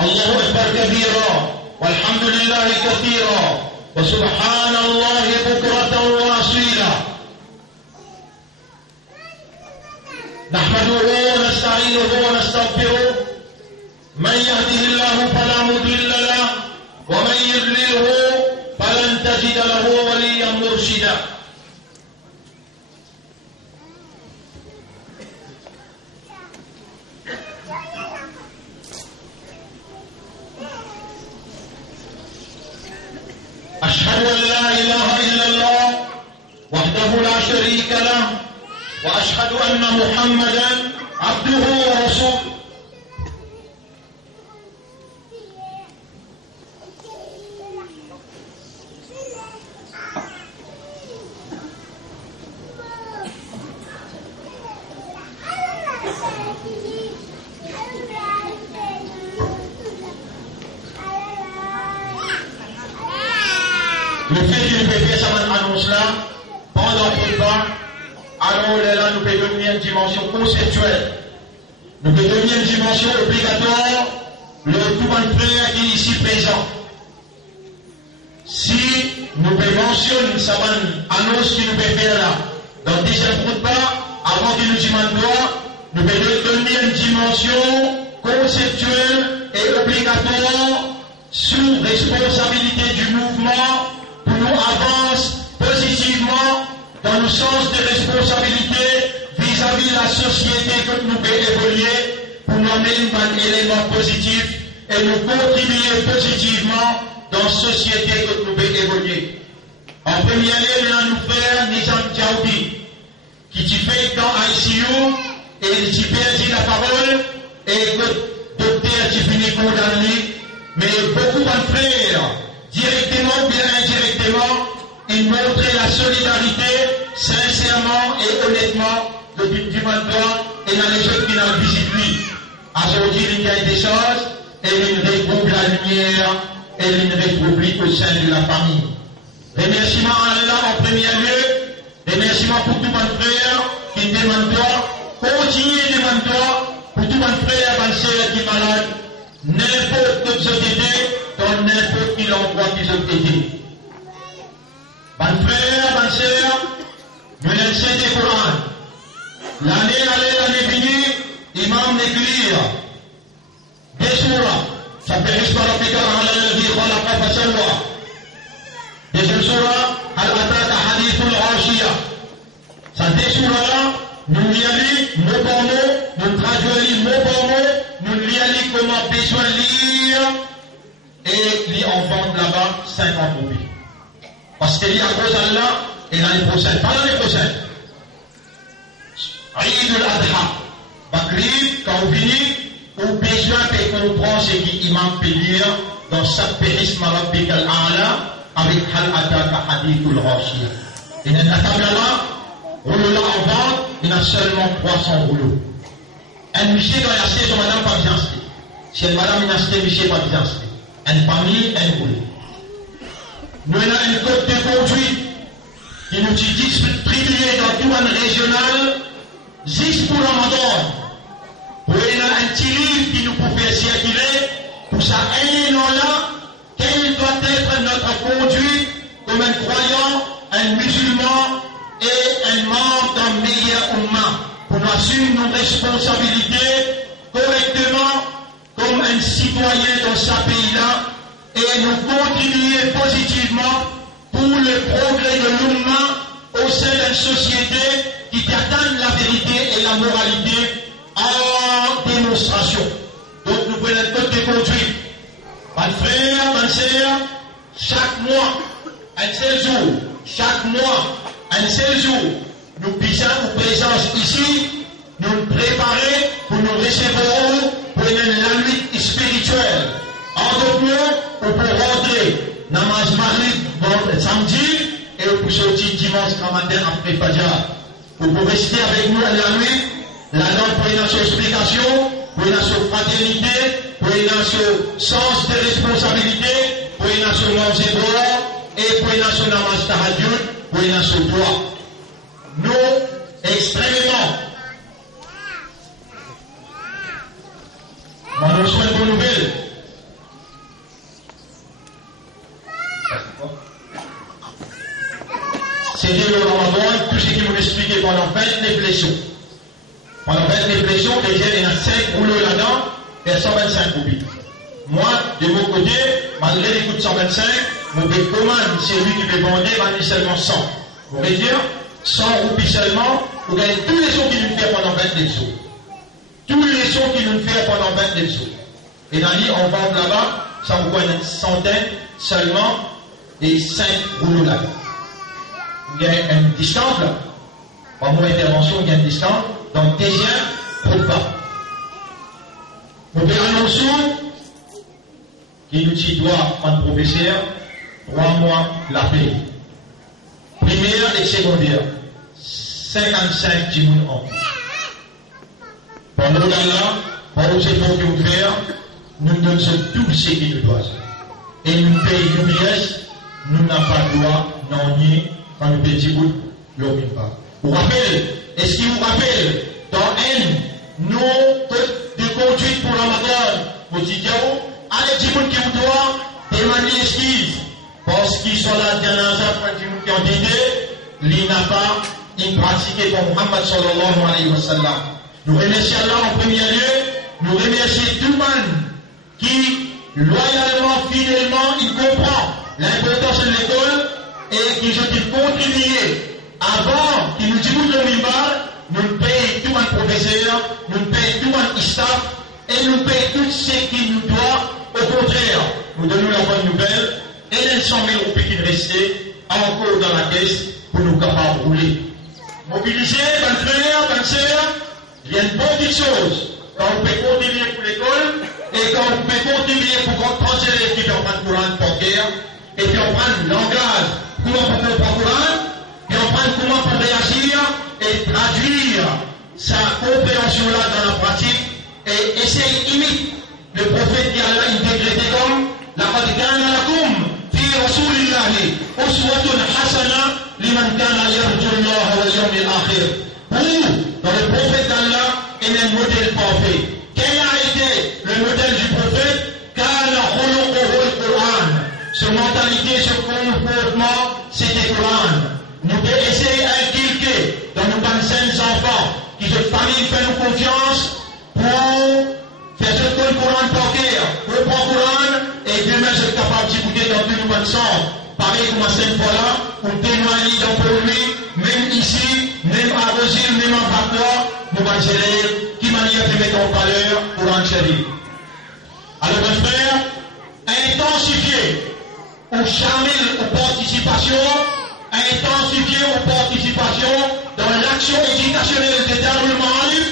الله أكبر كبيرا والحمد لله كثيرا وسبحان الله بكرة وأصيلا نحمده ونستعينه ونستغفره من يهده الله فلا مضل له ومن يضلله فلن تجد له وليا مرشدا وحده لا شريك له وأشهد أن محمدا عبده ورسوله. Le fait qu'il peut faire cette annonce-là, pendant le temps, alors là, nous pouvons devenir une dimension conceptuelle. Nous pouvons devenir une dimension obligatoire, le tout bon frère qui est ici présent. Si nous pouvons mentionner cette annonce qui nous peut faire là, dans le deuxième repas, avant qu'il nous demande droit, nous pouvons devenir une dimension conceptuelle et obligatoire sous responsabilité du mouvement pour nous avancer positivement dans le sens des responsabilités vis-à-vis de la société que nous pouvons évoluer pour nous amener un élément positif et nous contribuer positivement dans la société que nous pouvons évoluer. En premier lieu, nous avons frère Nizam Djaoudi qui fait dans ICU et qui perdit la parole et que le docteur qui finit condamné. Mais beaucoup de frères, directement ou bien indirectement, ils montraient la solidarité sincèrement et honnêtement depuis du matin et dans les autres qui l'ont visité. Aujourd'hui, il y a des choses et il retrouve la lumière et il retrouve au sein de la famille. Remerciement à Allah en premier lieu, remerciement pour tout le monde frère qui demande toi, continuez de demander toi pour tout le monde frère, ma sœur qui est malade. N'importe quelle société, dans n'importe quel endroit qu'ils ont été. Mon frère, ma soeur, nous avons le Coran. L'année venue, imam l'écrire. Des surahs. Ça fait histoire de Pékin, Allah le dit, voilà, Papa Sawa. Deuxième surah, Al-Ataka Hadithul Rashia. Ça des surahs-là, nous y allons, mot par mot, nous traduisons mot par mot, nous y allons comment besoin de lire, et les enfants là-bas, 50 copies. Parce qu'il y a cause d'Allah, et l'année prochaine, pas l'année prochaine. Eid al-Adha, Bakri, quand vous finissez, ou besoin de comprendre ce qui imam peut lire dans chaque périsme rabbik al-A'la, avec Al-Ataka Hadithul Rashia. Et dans la table là, rouleau là en vente, il y a seulement 300 rouleaux. Un monsieur doit y acheter son madame pas bien acheté. Si une madame a acheté, monsieur pas bien acheté. Une famille, un rouleau. Nous avons une code de conduite qui nous est distribuée dans tout le régional, juste pour Ramadan. Pour un petit livre qui nous peut faire circuler, pour ça, un an là, quelle doit être notre conduite comme un croyant, un musulman et un membre d'un meilleur humain pour nous assumer nos responsabilités correctement comme un citoyen dans ce pays-là et nous contribuer positivement pour le progrès de l'humain au sein d'une société qui atteint la vérité et la moralité en démonstration. Donc nous prenons notre code de conduite. Mon frère, ma soeur, chaque mois, un seul jour, chaque mois, un seul jour, nous puissions nous présence ici, nous préparer pour nous recevoir pour la lutte spirituelle. En d'autres mots, pour rentrer namaz maghrib samedi et pour sortir dimanche matin après Fajr. Pour rester avec nous à la nuit, la langue pour une explication, pour une fraternité, pour un sens de responsabilité, pour un manger droit et pour un namaz tahajjud, pour un droit. Nous, extrêmement, on reçoit une bonne nouvelle. C'était le Ramadan, tout ce qui vous expliquait pendant 20 réflexions. Pendant 20 réflexions, déjà il y a 5 rouleaux là-dedans, et 125 copies. Moi, de mon côté, malgré les coûts de 125, mon commande, c'est lui qui peut vendre, m'a dit seulement 100. Vous voulez dire, 100 roupies seulement, vous gagnez tous les sons qu'il nous fait pendant 29 jours. Tous les sons qu'il nous fait pendant 29 jours. Et dans l'île, on vend là-bas, ça vous coûte une centaine seulement, et 5 rouleaux là-bas. il y a une distance là. Par mon intervention, il y a une distance. Donc, deuxième, trop pas. Mon père annonce qui nous dit doit en professeur, 3 mois la paix. Primaire et secondaire, 55 10 000 ans. Pendant là, pendant ces fonds que nous faisons, nous donnons tout ce qui nous doit. Et nous payons l'UBS, nous n'avons pas le droit, non, ni quand nous payons le pas. Vous rappelez, est-ce qu'il vous rappelle, dans nous, de conduite pour Ramadan, vous dites, allez, dis-moi qui vous doit, demander excuse, parce qu'ils sont là, dans qui ont dit, il n'a pas une pratique comme Muhammad sallallahu alayhi wa sallam. Nous remercions Allah en premier lieu, nous remercions tout le monde qui, loyalement, fidèlement, il comprend l'importance de l'école et qui ont contribué avant qu'il nous dise le mimbar, nous payons tout un professeur, nous payons tout un staff et nous payons tout ce qui nous doit. Au contraire, nous donnons la bonne nouvelle et les 100 000 roupies qui restaient encore dans la caisse pour nous capables de rouler. Mobiliser, bonne frère, bonne sœur, il y a une bonne petite chose. Quand on peut contribuer pour l'école et quand on peut contribuer pour transférer qui en prendre courant pour guerre et puis on prend le langage, comment on peut prendre courant, puis on prend comment pour réagir et traduire sa compréhension là dans la pratique et essayer d'imiter le prophète qui a là une décrété comme لقد كان لكم في رسول الله أسوة حسنة لمن كان يرجو الله واليوم الآخر. Pour, dans le prophète d'Allah, est un modèle parfait. Quel a été le modèle du prophète? كان خلقه القرآن. Son mentalité, son comportement, c'était le Coran. Nous devons essayer d'inculquer dans nos jeunes enfants qui de famille fait nous confiance pour faire ce que le Coran par cœur, pour prendre le Coran et demain je suis capable d'écouter dans tout le monde sang. Pareil comme à cette fois-là, on témoigne dans pour lui, même ici, même à Rosil, même en Bakwa, nous allons gérer qui manière de mettre en valeur pour en chérir. Alors mes frères, intensifier ou charmer aux participations, intensifier aux participations dans l'action éducationnelle de Darul Ma'arif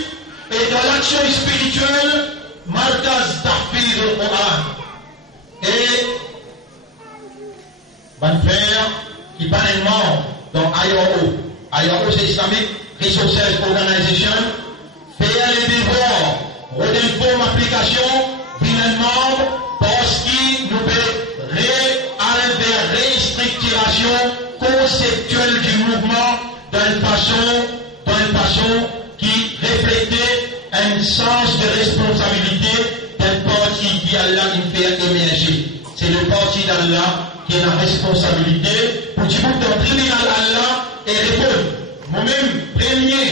et dans l'action spirituelle Markaz Tahfiz al-Quran. Et mon frère qui parle membre dans IRO. IRO c'est Islamic Resources Organization. Faire les devoirs, redéforme application, finalement, parce qu'il nous fait vers restructuration conceptuelle du mouvement d'une façon qui reflétait un sens de responsabilité d'un parti qui Allah nous fait émerger. C'est le parti d'Allah qui a la responsabilité pour dire d'entrer dans Allah et répondre. Moi-même, premier,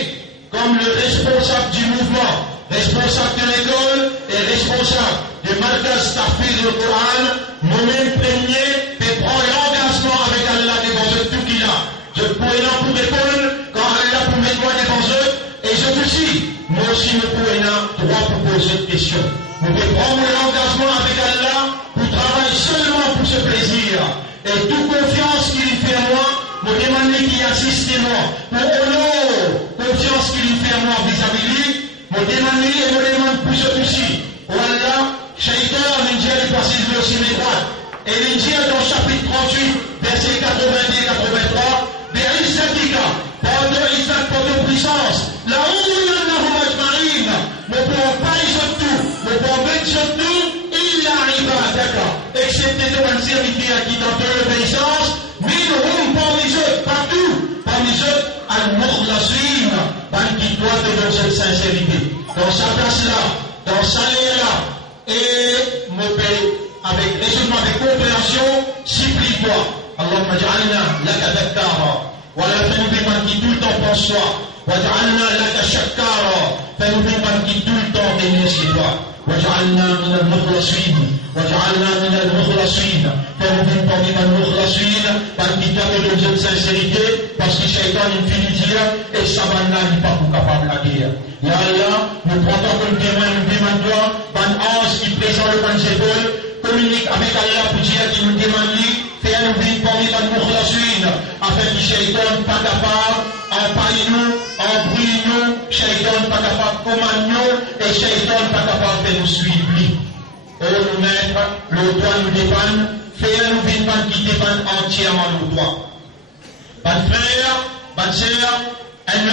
comme le responsable du mouvement, responsable de l'école et responsable de Markaz Tahfiz al-Quran, moi-même premier, je prends l'engagement avec Allah devant eux tout qu'il a. Je pourrais là pour répondre quand Allah pour mettre moi devant eux et je vous dis, moi aussi je pourrais là droit pour poser cette question. Je vais prendre l'engagement avec Allah pour travailler seulement pour ce plaisir et toute confiance qu'il fait à moi, me demander qu'il assiste moi, pour honneur, confiance qu'il fait à moi vis-à-vis lui, me demander et me demande pour ce aussi. Voilà, Shaitan, l'India est passé aussi les droites. Et l'India dans le chapitre 38, verset 82 et 83, Be'izzatika, pendant Isaac, pendant puissance, la oulyanahum ajma'in, ne pourront pas y tout, ne pourront pas y tout, illa ibadaka, excepté de un serviteur qui dans toute l'obéissance, minhum parmi eux, partout, parmi eux, al-mukhlaseen, qui doit dans cette sincérité. Dans sa place-là, dans sa là, et me paye avec raisonnement, avec compréhension, supplie-toi. Allahumma ja'alna laka dhakkara, wa la fais-nous qui tout le temps pense soi, wa ja'alna laka shakkara, fais-nous qui tout le temps remercie toi. وجعلنا من المخلصين وجعلنا من المخلصين فنبين parmi المخلصين parmi toi de sincérité parce que Shaitan il finit dire et Sabana n'est pas capable de la dire. Ya Allah, nous prenons comme témoin, nous demandons toi, ban ange qui présente le ban communique avec Allah pour dire qu'il nous demande fait un oubli parmi la mourlasuine, afin que Shaitan pas capable, en paille nous, en brille nous, Shaitan pas capable de commander nous, et Shaitan pas capable de nous suivre. Oh, nous maîtres, le droit nous dépend, fait un oubli qui dépend entièrement le droit. Bonne frère, bonne sœur, elle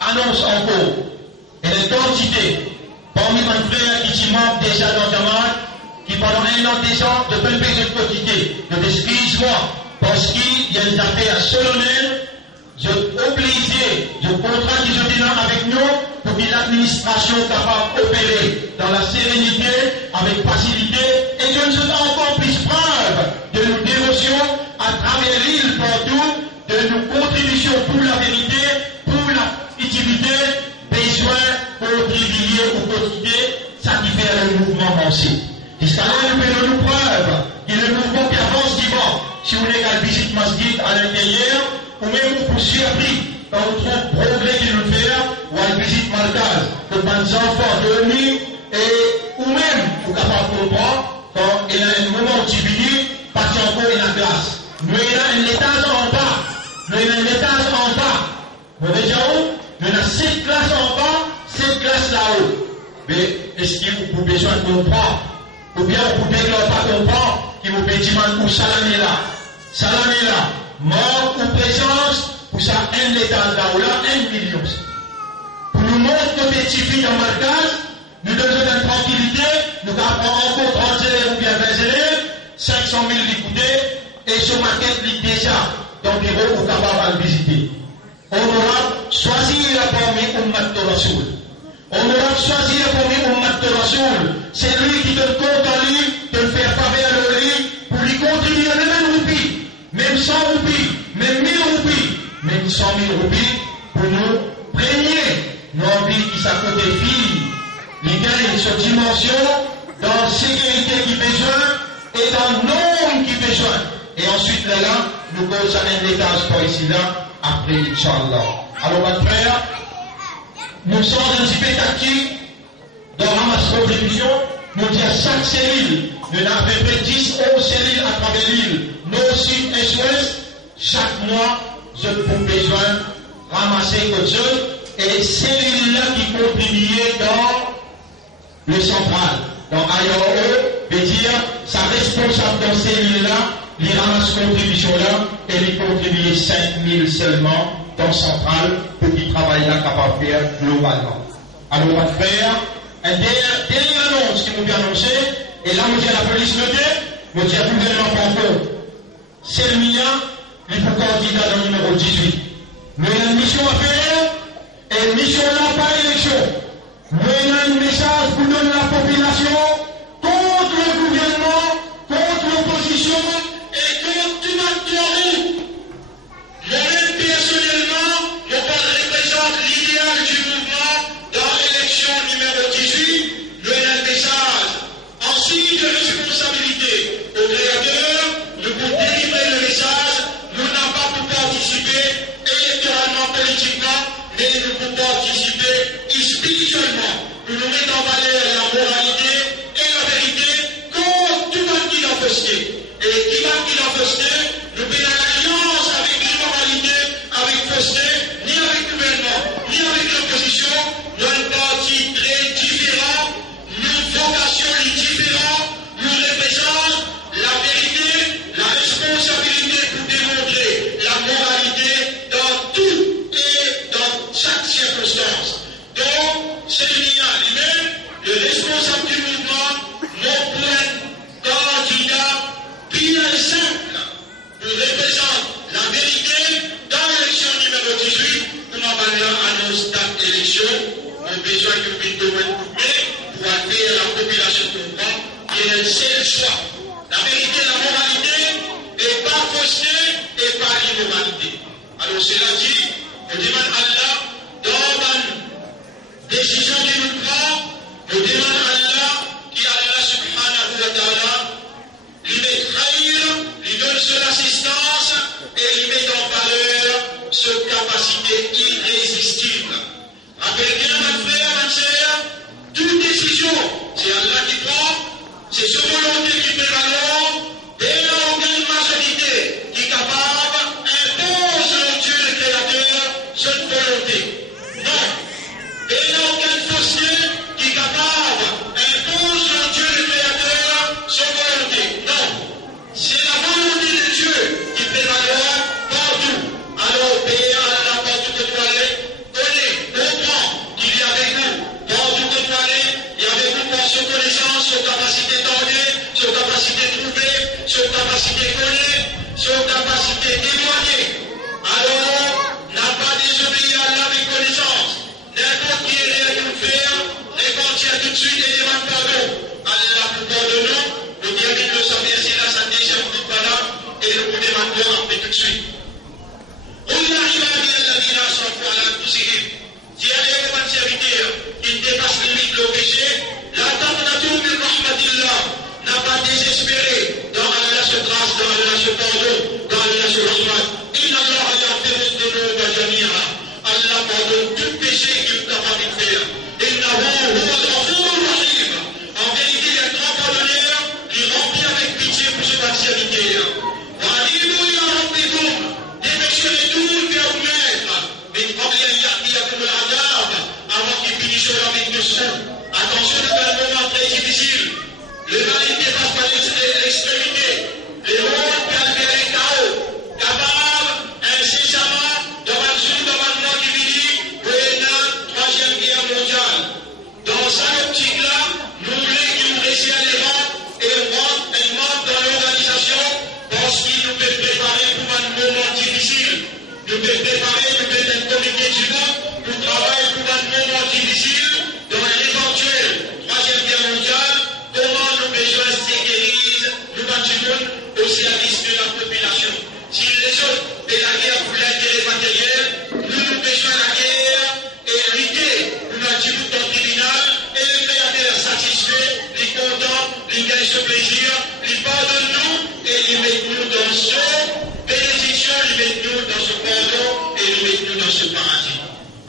annonce encore, et les quantités, parmi mes frères qui s'y manquent déjà dans ta main, qui pendant un an déjà de peine de quantité, de excuse-moi, parce qu'il y a des affaires solennelles, je obligé, je contrains qui je dénonce avec nous, pour que l'administration soit capable d'opérer dans la sérénité, avec facilité, et que nous soyons encore plus preuve de nos dévotions à travers l'île partout, de nos contributions pour la vérité, pour la utilité, besoin, contribuer ou quotidien, satisfaire le mouvement avancé. Jusqu'à là, nous faisons nos preuves que le mouvement qui avance dimanche, si vous voulez qu'elle visite masjid à l'intérieur, ou même vous surpris par votre progrès qu'il nous fait, ou elle visite Malkaz, que les enfants dorment, et ou même vous capable de comprendre, quand il y a un moment où tu finis, parce qu'il y a encore une glace. Nous avons un étage en bas, nous avons un étage en bas. Vous voyez où? Nous avons 7 classes en bas, 7 classes là-haut. Mais est-ce que vous avez besoin de comprendre? Ou bien vous pouvez pas comprendre qu'il vous dit où salamé là. Salamé là. Mort ou présence, pour ça, un état là ou là, 1 million. Pour nous montrer que les petits filles en marquage, nous donnons une tranquillité, nous avons encore 30 élèves ou bien 20 élèves, 500 000 l'écouter, et ce maquette lit déjà dans le bureau pour capable de visiter. On aura choisi la première Ummat de Rasoul. On aura choisi la première Ummat de Rasoul. C'est lui qui donne compte à lui de le faire faveur à lui pour lui contribuer à même roupies, même 100 roupies, même 1000 roupies, même 100 000 roupies pour nous prégner nos vies qui s'accordent des filles. Il gagne cette dimension dans la sécurité qui besoin et dans le nombre qui besoin. Et ensuite là, nous causons un étage par ici là, après Inch'Allah. Alors, mon frère, nous sommes un petit peu tactique dans la contribution. Nous disons à chaque cellule, nous avons à peu près 10 11 cellules à travers l'île, nord, sud, est, ouest. Chaque mois, je vous besoin de ramasser quelque chose et cellules-là qui contribuent dans le central. Donc, ailleurs, veut dire, sa responsable dans ces cellules-là, il ramasse contribution-là et il contribue 5 000 seulement dans le central pour qu'il travaille là capable de faire globalement. Alors, on va faire une dernière annonce qui m'ont bien annoncé, et là, on dit à la police notée, on dit à tout le gouvernement Franco, c'est le mien, il faut candidat dans le numéro 18. Nous avons une mission à faire, et une mission là, pas élection. Nous avons un message pour donner la population contre le gouvernement, contre l'opposition, et contre tout notre. Moi-même, personnellement, je représente l'idéal du mouvement dans l'élection numéro 18. Nous avons un message. Ensuite, de responsabilité au créateur, nous pouvons délivrer le message. Nous n'avons pas pu participer électoralement, politiquement, mais nous pouvons participer spirituellement. Nous nous mettons en valeur la moralité et la vérité contre tout le monde qui l'a posté. Et qui va qui l'a posté, nous prenons l'alliance avec l'immoralité, avec posté, ni avec le gouvernement, ni avec l'opposition. Nous avons un parti très différent, nos vocations différentes, nous représentent la vérité, la responsabilité pour démontrer la moralité dans tout et dans chaque circonstance. Donc, c'est lui-même, le responsable du mouvement, mon point candidat, bien simple, nous représente la vérité dans l'élection numéro 18, pour m'avancer annonce date d'élection, on a besoin que vous couper pour atteindre la population comprend qui est le seul choix. La vérité, la moralité, et pas fausseté, et pas l'immoralité. Alors, cela dit, on demande à Allah, dans la décision qu'il nous prend, on demande à Allah, qui Allah subhanahu wa ta'ala, il met trahir, il donne son assistance, et il met en valeur sa capacité irrésistible. Rappelez bien, mon frère, ma sœur, toute décision, c'est Allah qui prend, c'est sa volonté qui prévalent, et là, on gagne majorité.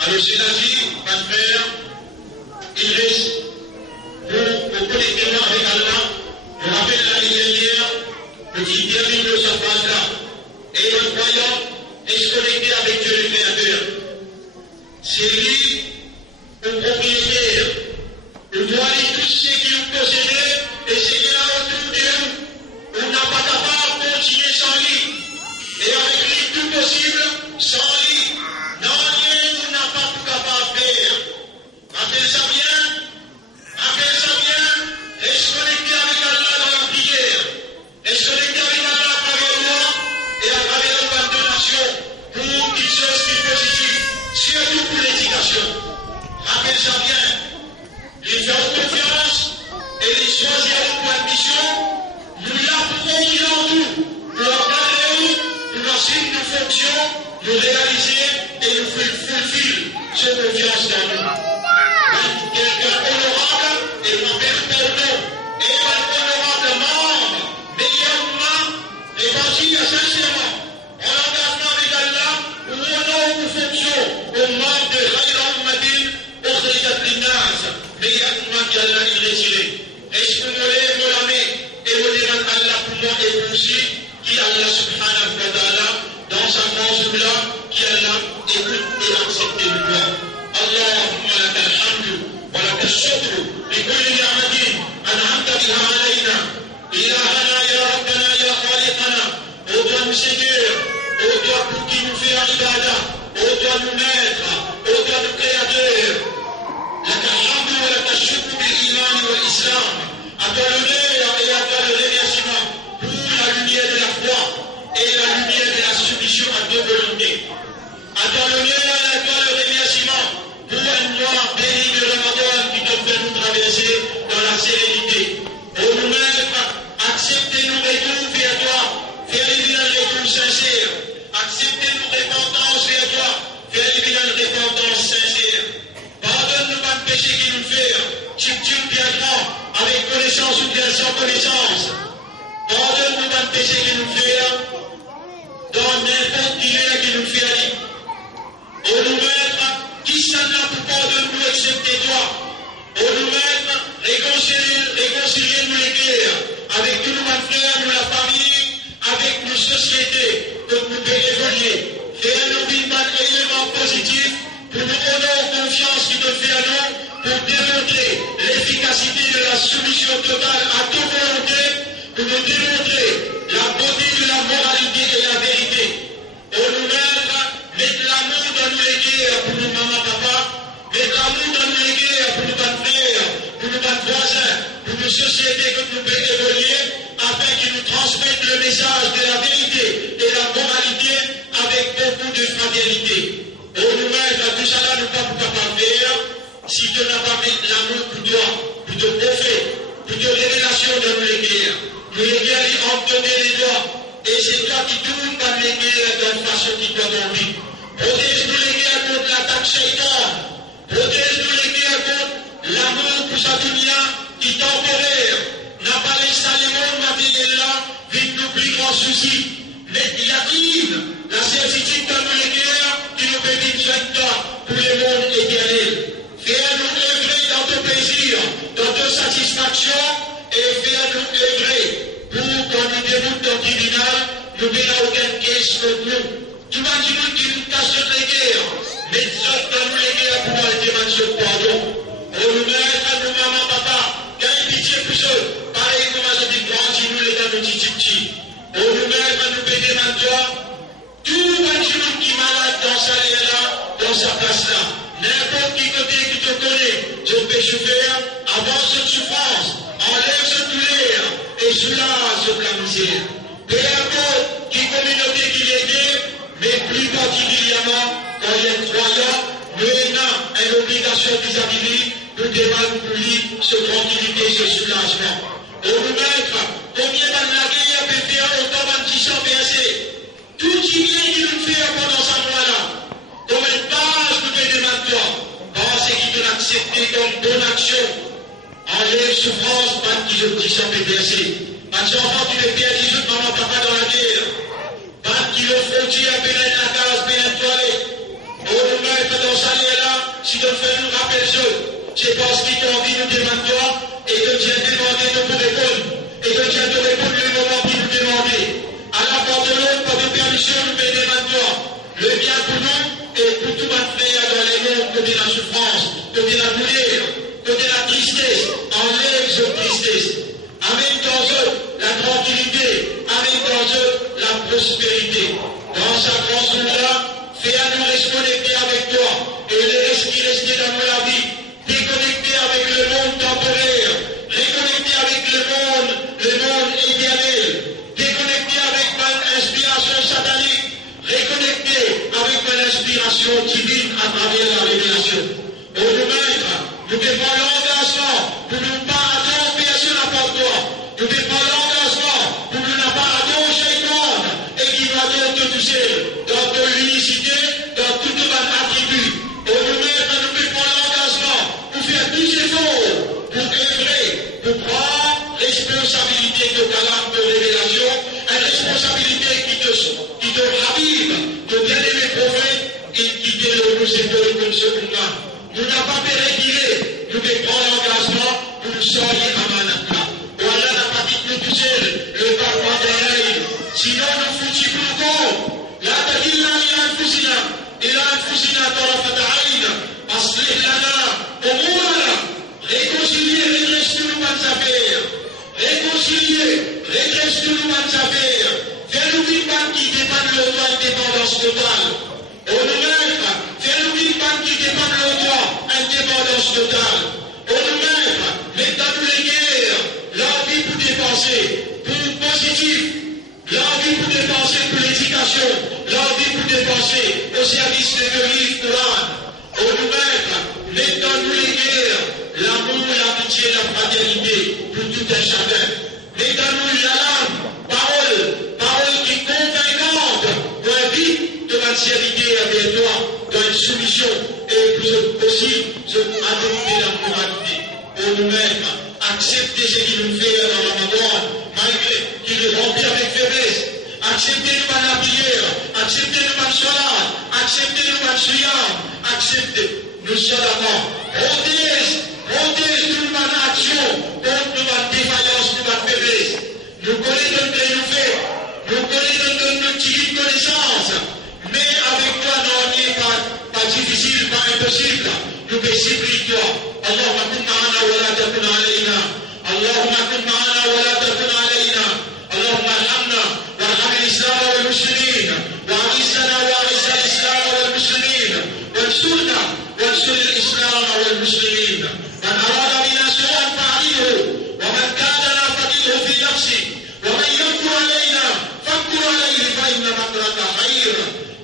Alors cela dit, ma frère, il reste pour connecter avec Allah. Je rappelle la ligne hier, qui termine de sa phrase-là. Et un croyant est se connecter avec Dieu le Créateur. C'est lui, le propriétaire. Il doit aller tout ce qui nous possédait et ce qu'il a autour de nous. On n'a pas capable de continuer sans lui. Et avec lui, tout possible, sans lui. Non, on n'a pas tout capable de faire. Appelle ça bien. Appelle ça bien. Reste connecté avec Allah dans la prière. Reste connecté avec Allah à travers moi et à travers la donation pour qu'il soit ce qui est positif. Surtout pour l'éducation. Rappelle ça bien. Les faire confiance et les choisir pour ambition, nous l'approuvons en tout, pour encadrer, pour ensuite nos fonctions, nous réaliser et nous fulfiller cette confiance dans nous. Quelqu'un honorable et mon père pardon, et un honorable membre, meilleur réparti sincèrement, en engagement avec Allah, ou au nom ou fonction, au membre de Khayra Ummatin, au Khayrat Linnas. Mais il y a un moment qui Allah est retiré. Est-ce que nous lèvons la main et nous demandons Allah pour moi et pour aussi, qui Allah subhanahu wa ta'ala, dans sa grande là, qui Allah écoute et accepte le droit. Allahumma laka alhamdu, wa laka shukru, li kulli ni'matin, an'amta biha alayna, ilahana ya rabbana ya khaliqana, ô toi nous Seigneur, ô toi pour qui nous fait ibadah, ô toi nous maître, ô toi nous créateur. لك الحمد ولك الشكر بالإيمان والإسلام. À toi l'honneur et à toi le remerciement pour la lumière de la foi et la lumière de la soumission à ta volonté. À toi l'honneur et à toi le remerciement pour un mois béni de Ramadan qui te fait nous traverser dans la sérénité. Ô nous maître, acceptez-nous retour vers toi, faire évident le retour sincère. Acceptez-nous repentance vers toi, faire évident une repentance sincère. Pardonne-nous pas de péché qui nous fait, tu bien grand, avec connaissance ou bien sans connaissance. Pardonne-nous pas de péché qui nous fait, dans n'importe qui est qui nous fait aller. Ô nous maître, qui s'en a pour pardonner-nous excepté toi? Ô nous maître, réconciliez-nous les guerres, avec tous nos frères, nous la famille, avec nos sociétés, pour nous évoluer. Fais-nous vivre un élément positif pour nous donner confiance qui te fait à nous, pour démontrer l'efficacité de la soumission totale à toute volonté, pour nous démontrer la beauté de la moralité et la vérité. Ô nous maître, mettez l'amour dans nos guerres pour nos maman, papa, mettez l'amour dans nos guerres pour nos frères, pour nos voisins, pour nos sociétés que nous pouvons évoluer, afin qu'ils nous transmettent le message de la vérité et la moralité avec beaucoup de fraternité. Ô nous maître, tout ça là, nous ne pouvons pas faire si tu n'as pas mis l'amour pour toi, pour te prophète, pour te révélation de nos guerres. Nous les guerres, on te met les doigts, et c'est toi qui tournes par les guerres d'une façon qui doit tomber. Protège-nous les guerres contre l'attaque shaitan. Protège-nous les guerres contre l'amour pour sa dunya qui est temporaire. N'a pas laissé le monde matériel là, vite nos plus grands soucis. Mais il active la certitude de nos guerres qui nous permet de pour le monde éternel. Fais-nous œuvrer dans ton plaisir, dans ton satisfaction, et fais-nous œuvrer pour qu'on nous déboute ton tribunal, nous n'ayons aucun caisse contre nous. Tu m'as dit qui nous cache les guerres, mais sauf dans nous les guerres pour aller demander ce pardon. Pour nous mettre à nous, maman, papa, gagne pitié pour eux. Pareil comme je dis, grandis-nous les gars de petit. Pour nous mettre à nous payer maintenant, tout le qui est malade dans sa là, dans sa place là. N'importe qui côté qui te connaît, je peux souffrir, avance cette souffrance, enlève cette douleur et soulage la misère. Peu importe qui communauté qui l'aide, mais plus particulièrement quand il est croyant, nous ayons une obligation vis-à-vis de lui pour débattre pour lui ce tranquillité, ce soulagement. Au maître, combien d'années a pu faire autant de 10 ans versés? Tout ce bien qu'il nous fait pendant ce mois-là, comme une base nous fait demander toi, parce qu'il peut l'accepter comme bonne action, enlève souffrance, pas qui je dis ça peut verser. Parce qu'enfant, tu le perds, dis maman, papa dans la guerre. Pas qui le frontière, pénètre la case, pénètre toilette. Au maître dans sa c'est parce qu'il t'a envie de demander toi et que tu as demandé de te répondre. Et que tu as te répondre le moment qu'il nous demandait. À la porte de l'autre, par de permission, nous me demande toi. Le bien pour nous et pour tout notre frère dans les mondes, côté la souffrance, côté la douleur, côté la tristesse, enlève cette tristesse. Amène dans eux la tranquillité, amène dans eux la prospérité. Dans sa grande journée-là, fais à nous rester connectés avec toi et laisse qui rester dans la vie, déconnectés avec le monde temporaire, réconnectés avec le monde éternel, déconnectés avec ma inspiration satanique, réconnectés avec mon inspiration divine à travers la révélation. Au maître, nous devons l'engagement pour ne pas attendre personne à part toi. Nous devons l'engagement pour ne pas attendre Shaitan et qui va donc te toucher dans ton unicité, dans tout ton attribut. Au maître, nous devons l'engagement pour faire tous efforts, pour œuvrer, pour prendre responsabilité de calame de révélation, une responsabilité qui te ravive, de bien-aimé prophète et qui te nous épaules comme ce combat. Nous n'avons pas fait retirer, nous devons prendre l'engagement pour nous sortir à Manaka. Voilà la partie de nous toucher, le parcours des règles. Sinon, nous foutons plus le compte. Là, t'as dit, là, il a un fusina dans la fataïne. Aslih lana, au moins là. Réconcilier, redresse-nous nos bonnes affaires. Réconcilier, redresse-nous nos bonnes affaires. Fais-nous une banque qui dépend de l'autre indépendance totale. Au maître, fais-nous une banque qui dépend de l'autre indépendance totale. Au maître, mettez-nous les guerres, l'envie pour dépenser, pour positif, l'envie pour dépenser pour l'éducation, l'envie pour dépenser au service de l'Église Coran. Au maître, mettez-nous les guerres, l'amour, l'amitié, la fraternité pour tout un chacun. Mettez-nous la langue, parole qui est convaincante pour un vide de sincérité avec toi, dans une soumission et pour aussi se adopter la moralité. Au maître, acceptez ce qu'il nous fait dans la Ramadan, malgré qu'il est rempli avec faiblesse. Acceptez-nous par la prière, acceptez-nous par le salat, acceptez-nous par le siyam, acceptez, nous sommes d'accord. Protège toute ma action contre ma défaillance, ma faiblesse. Nous connaissons ce que nous faisons, nous connaissons notre petite connaissance, mais avec toi, non, n'est pas difficile, pas impossible. Nous supplions toi. Allahumma kun ma'ana wa la takun alayna. Allahumma kun ma'ana wa la takun alayna. Allahumma arhamna wa arham al-Islam wal muslimin. Wa a'izna wa a'izz al-Islam wal muslimin. وانصرنا وانصر الإسلام والمسلمين. من أراد بنا سوءا فأعينه ومن كادنا فقده في نفسه ومن يمكر علينا فامكر عليه فإن مكرك خير.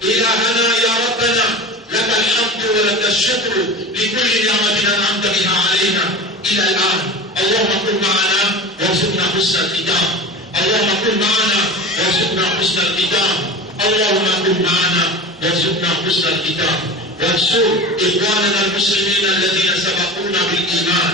إلهنا يا ربنا لك الحمد ولك الشكر لكل نعمة أنعمت بها علينا إلى الآن. اللهم كن معنا وارزقنا حسن الختام. اللهم كن معنا وارزقنا حسن الختام. اللهم كن معنا وارزقنا حسن الختام. وانصر إخواننا المسلمين الذين سبقونا بالإيمان.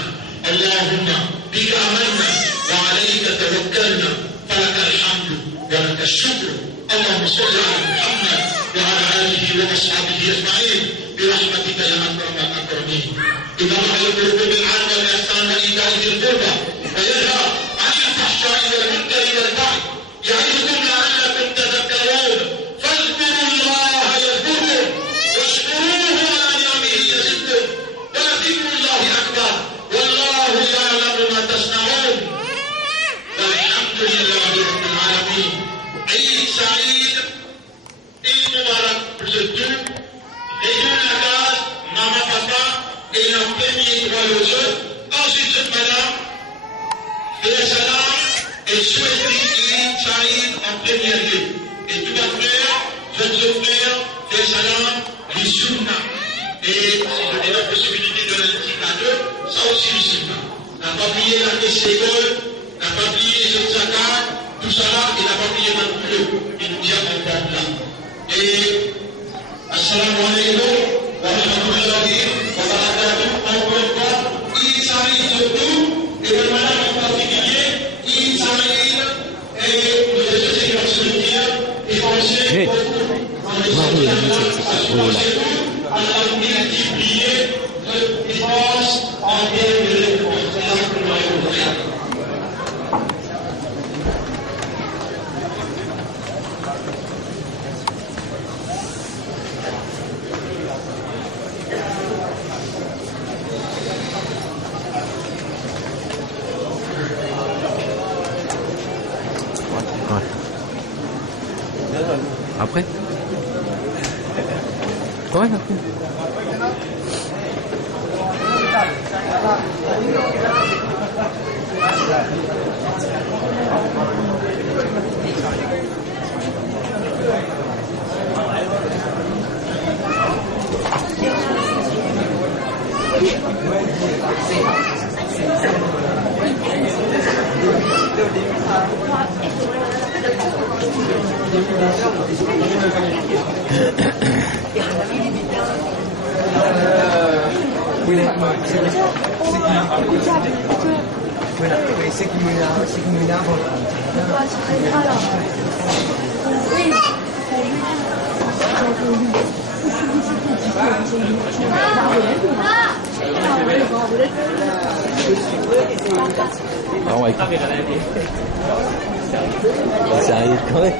اللهم بك آمنا وعليك توكلنا فلك الحمد ولك الشكر. اللهم صل على محمد وعلى آله وأصحابه أجمعين برحمتك يا أكرم الأكرمين. إذا يأمركم بالعدل والإحسان وإيتاء ذي القربى وينهى عن الفحشاء والمنكر والبغي يعظكم لعلكم تذكرون. فاذكروا الله يذكركم واشكروه على نعمه يزدكم ولذكر الله أكبر والله يعلم ما تصنعون. والحمد لله رب العالمين. عيد سعيد، عيد مبارك pour ce tout. Réunion la case, maman, papa, et la première étoile aux yeux. Ensuite, madame, et salam, et souhaiter Eid Saïd en premier lieu. Et tout à frère, jeunes frères, et salam, les sunna. Et si je donne la possibilité de l'indiquer à deux, ça aussi le sunna. N'a pas oublié la caisse d'école, n'a pas oublié les zakat, tout ça là, et n'a pas oublié notre bleu. Et nous disons encore là. Et Assalamu alaikum wa rahmatullahi wa barakatuh. Encore une fois, Eid Saïd surtout, et le malade en particulier, Eid Saïd, et nous essayons de se dire, et penser à la multiplier de défense en Comment ça? Oh my God. Ça arrive quand même.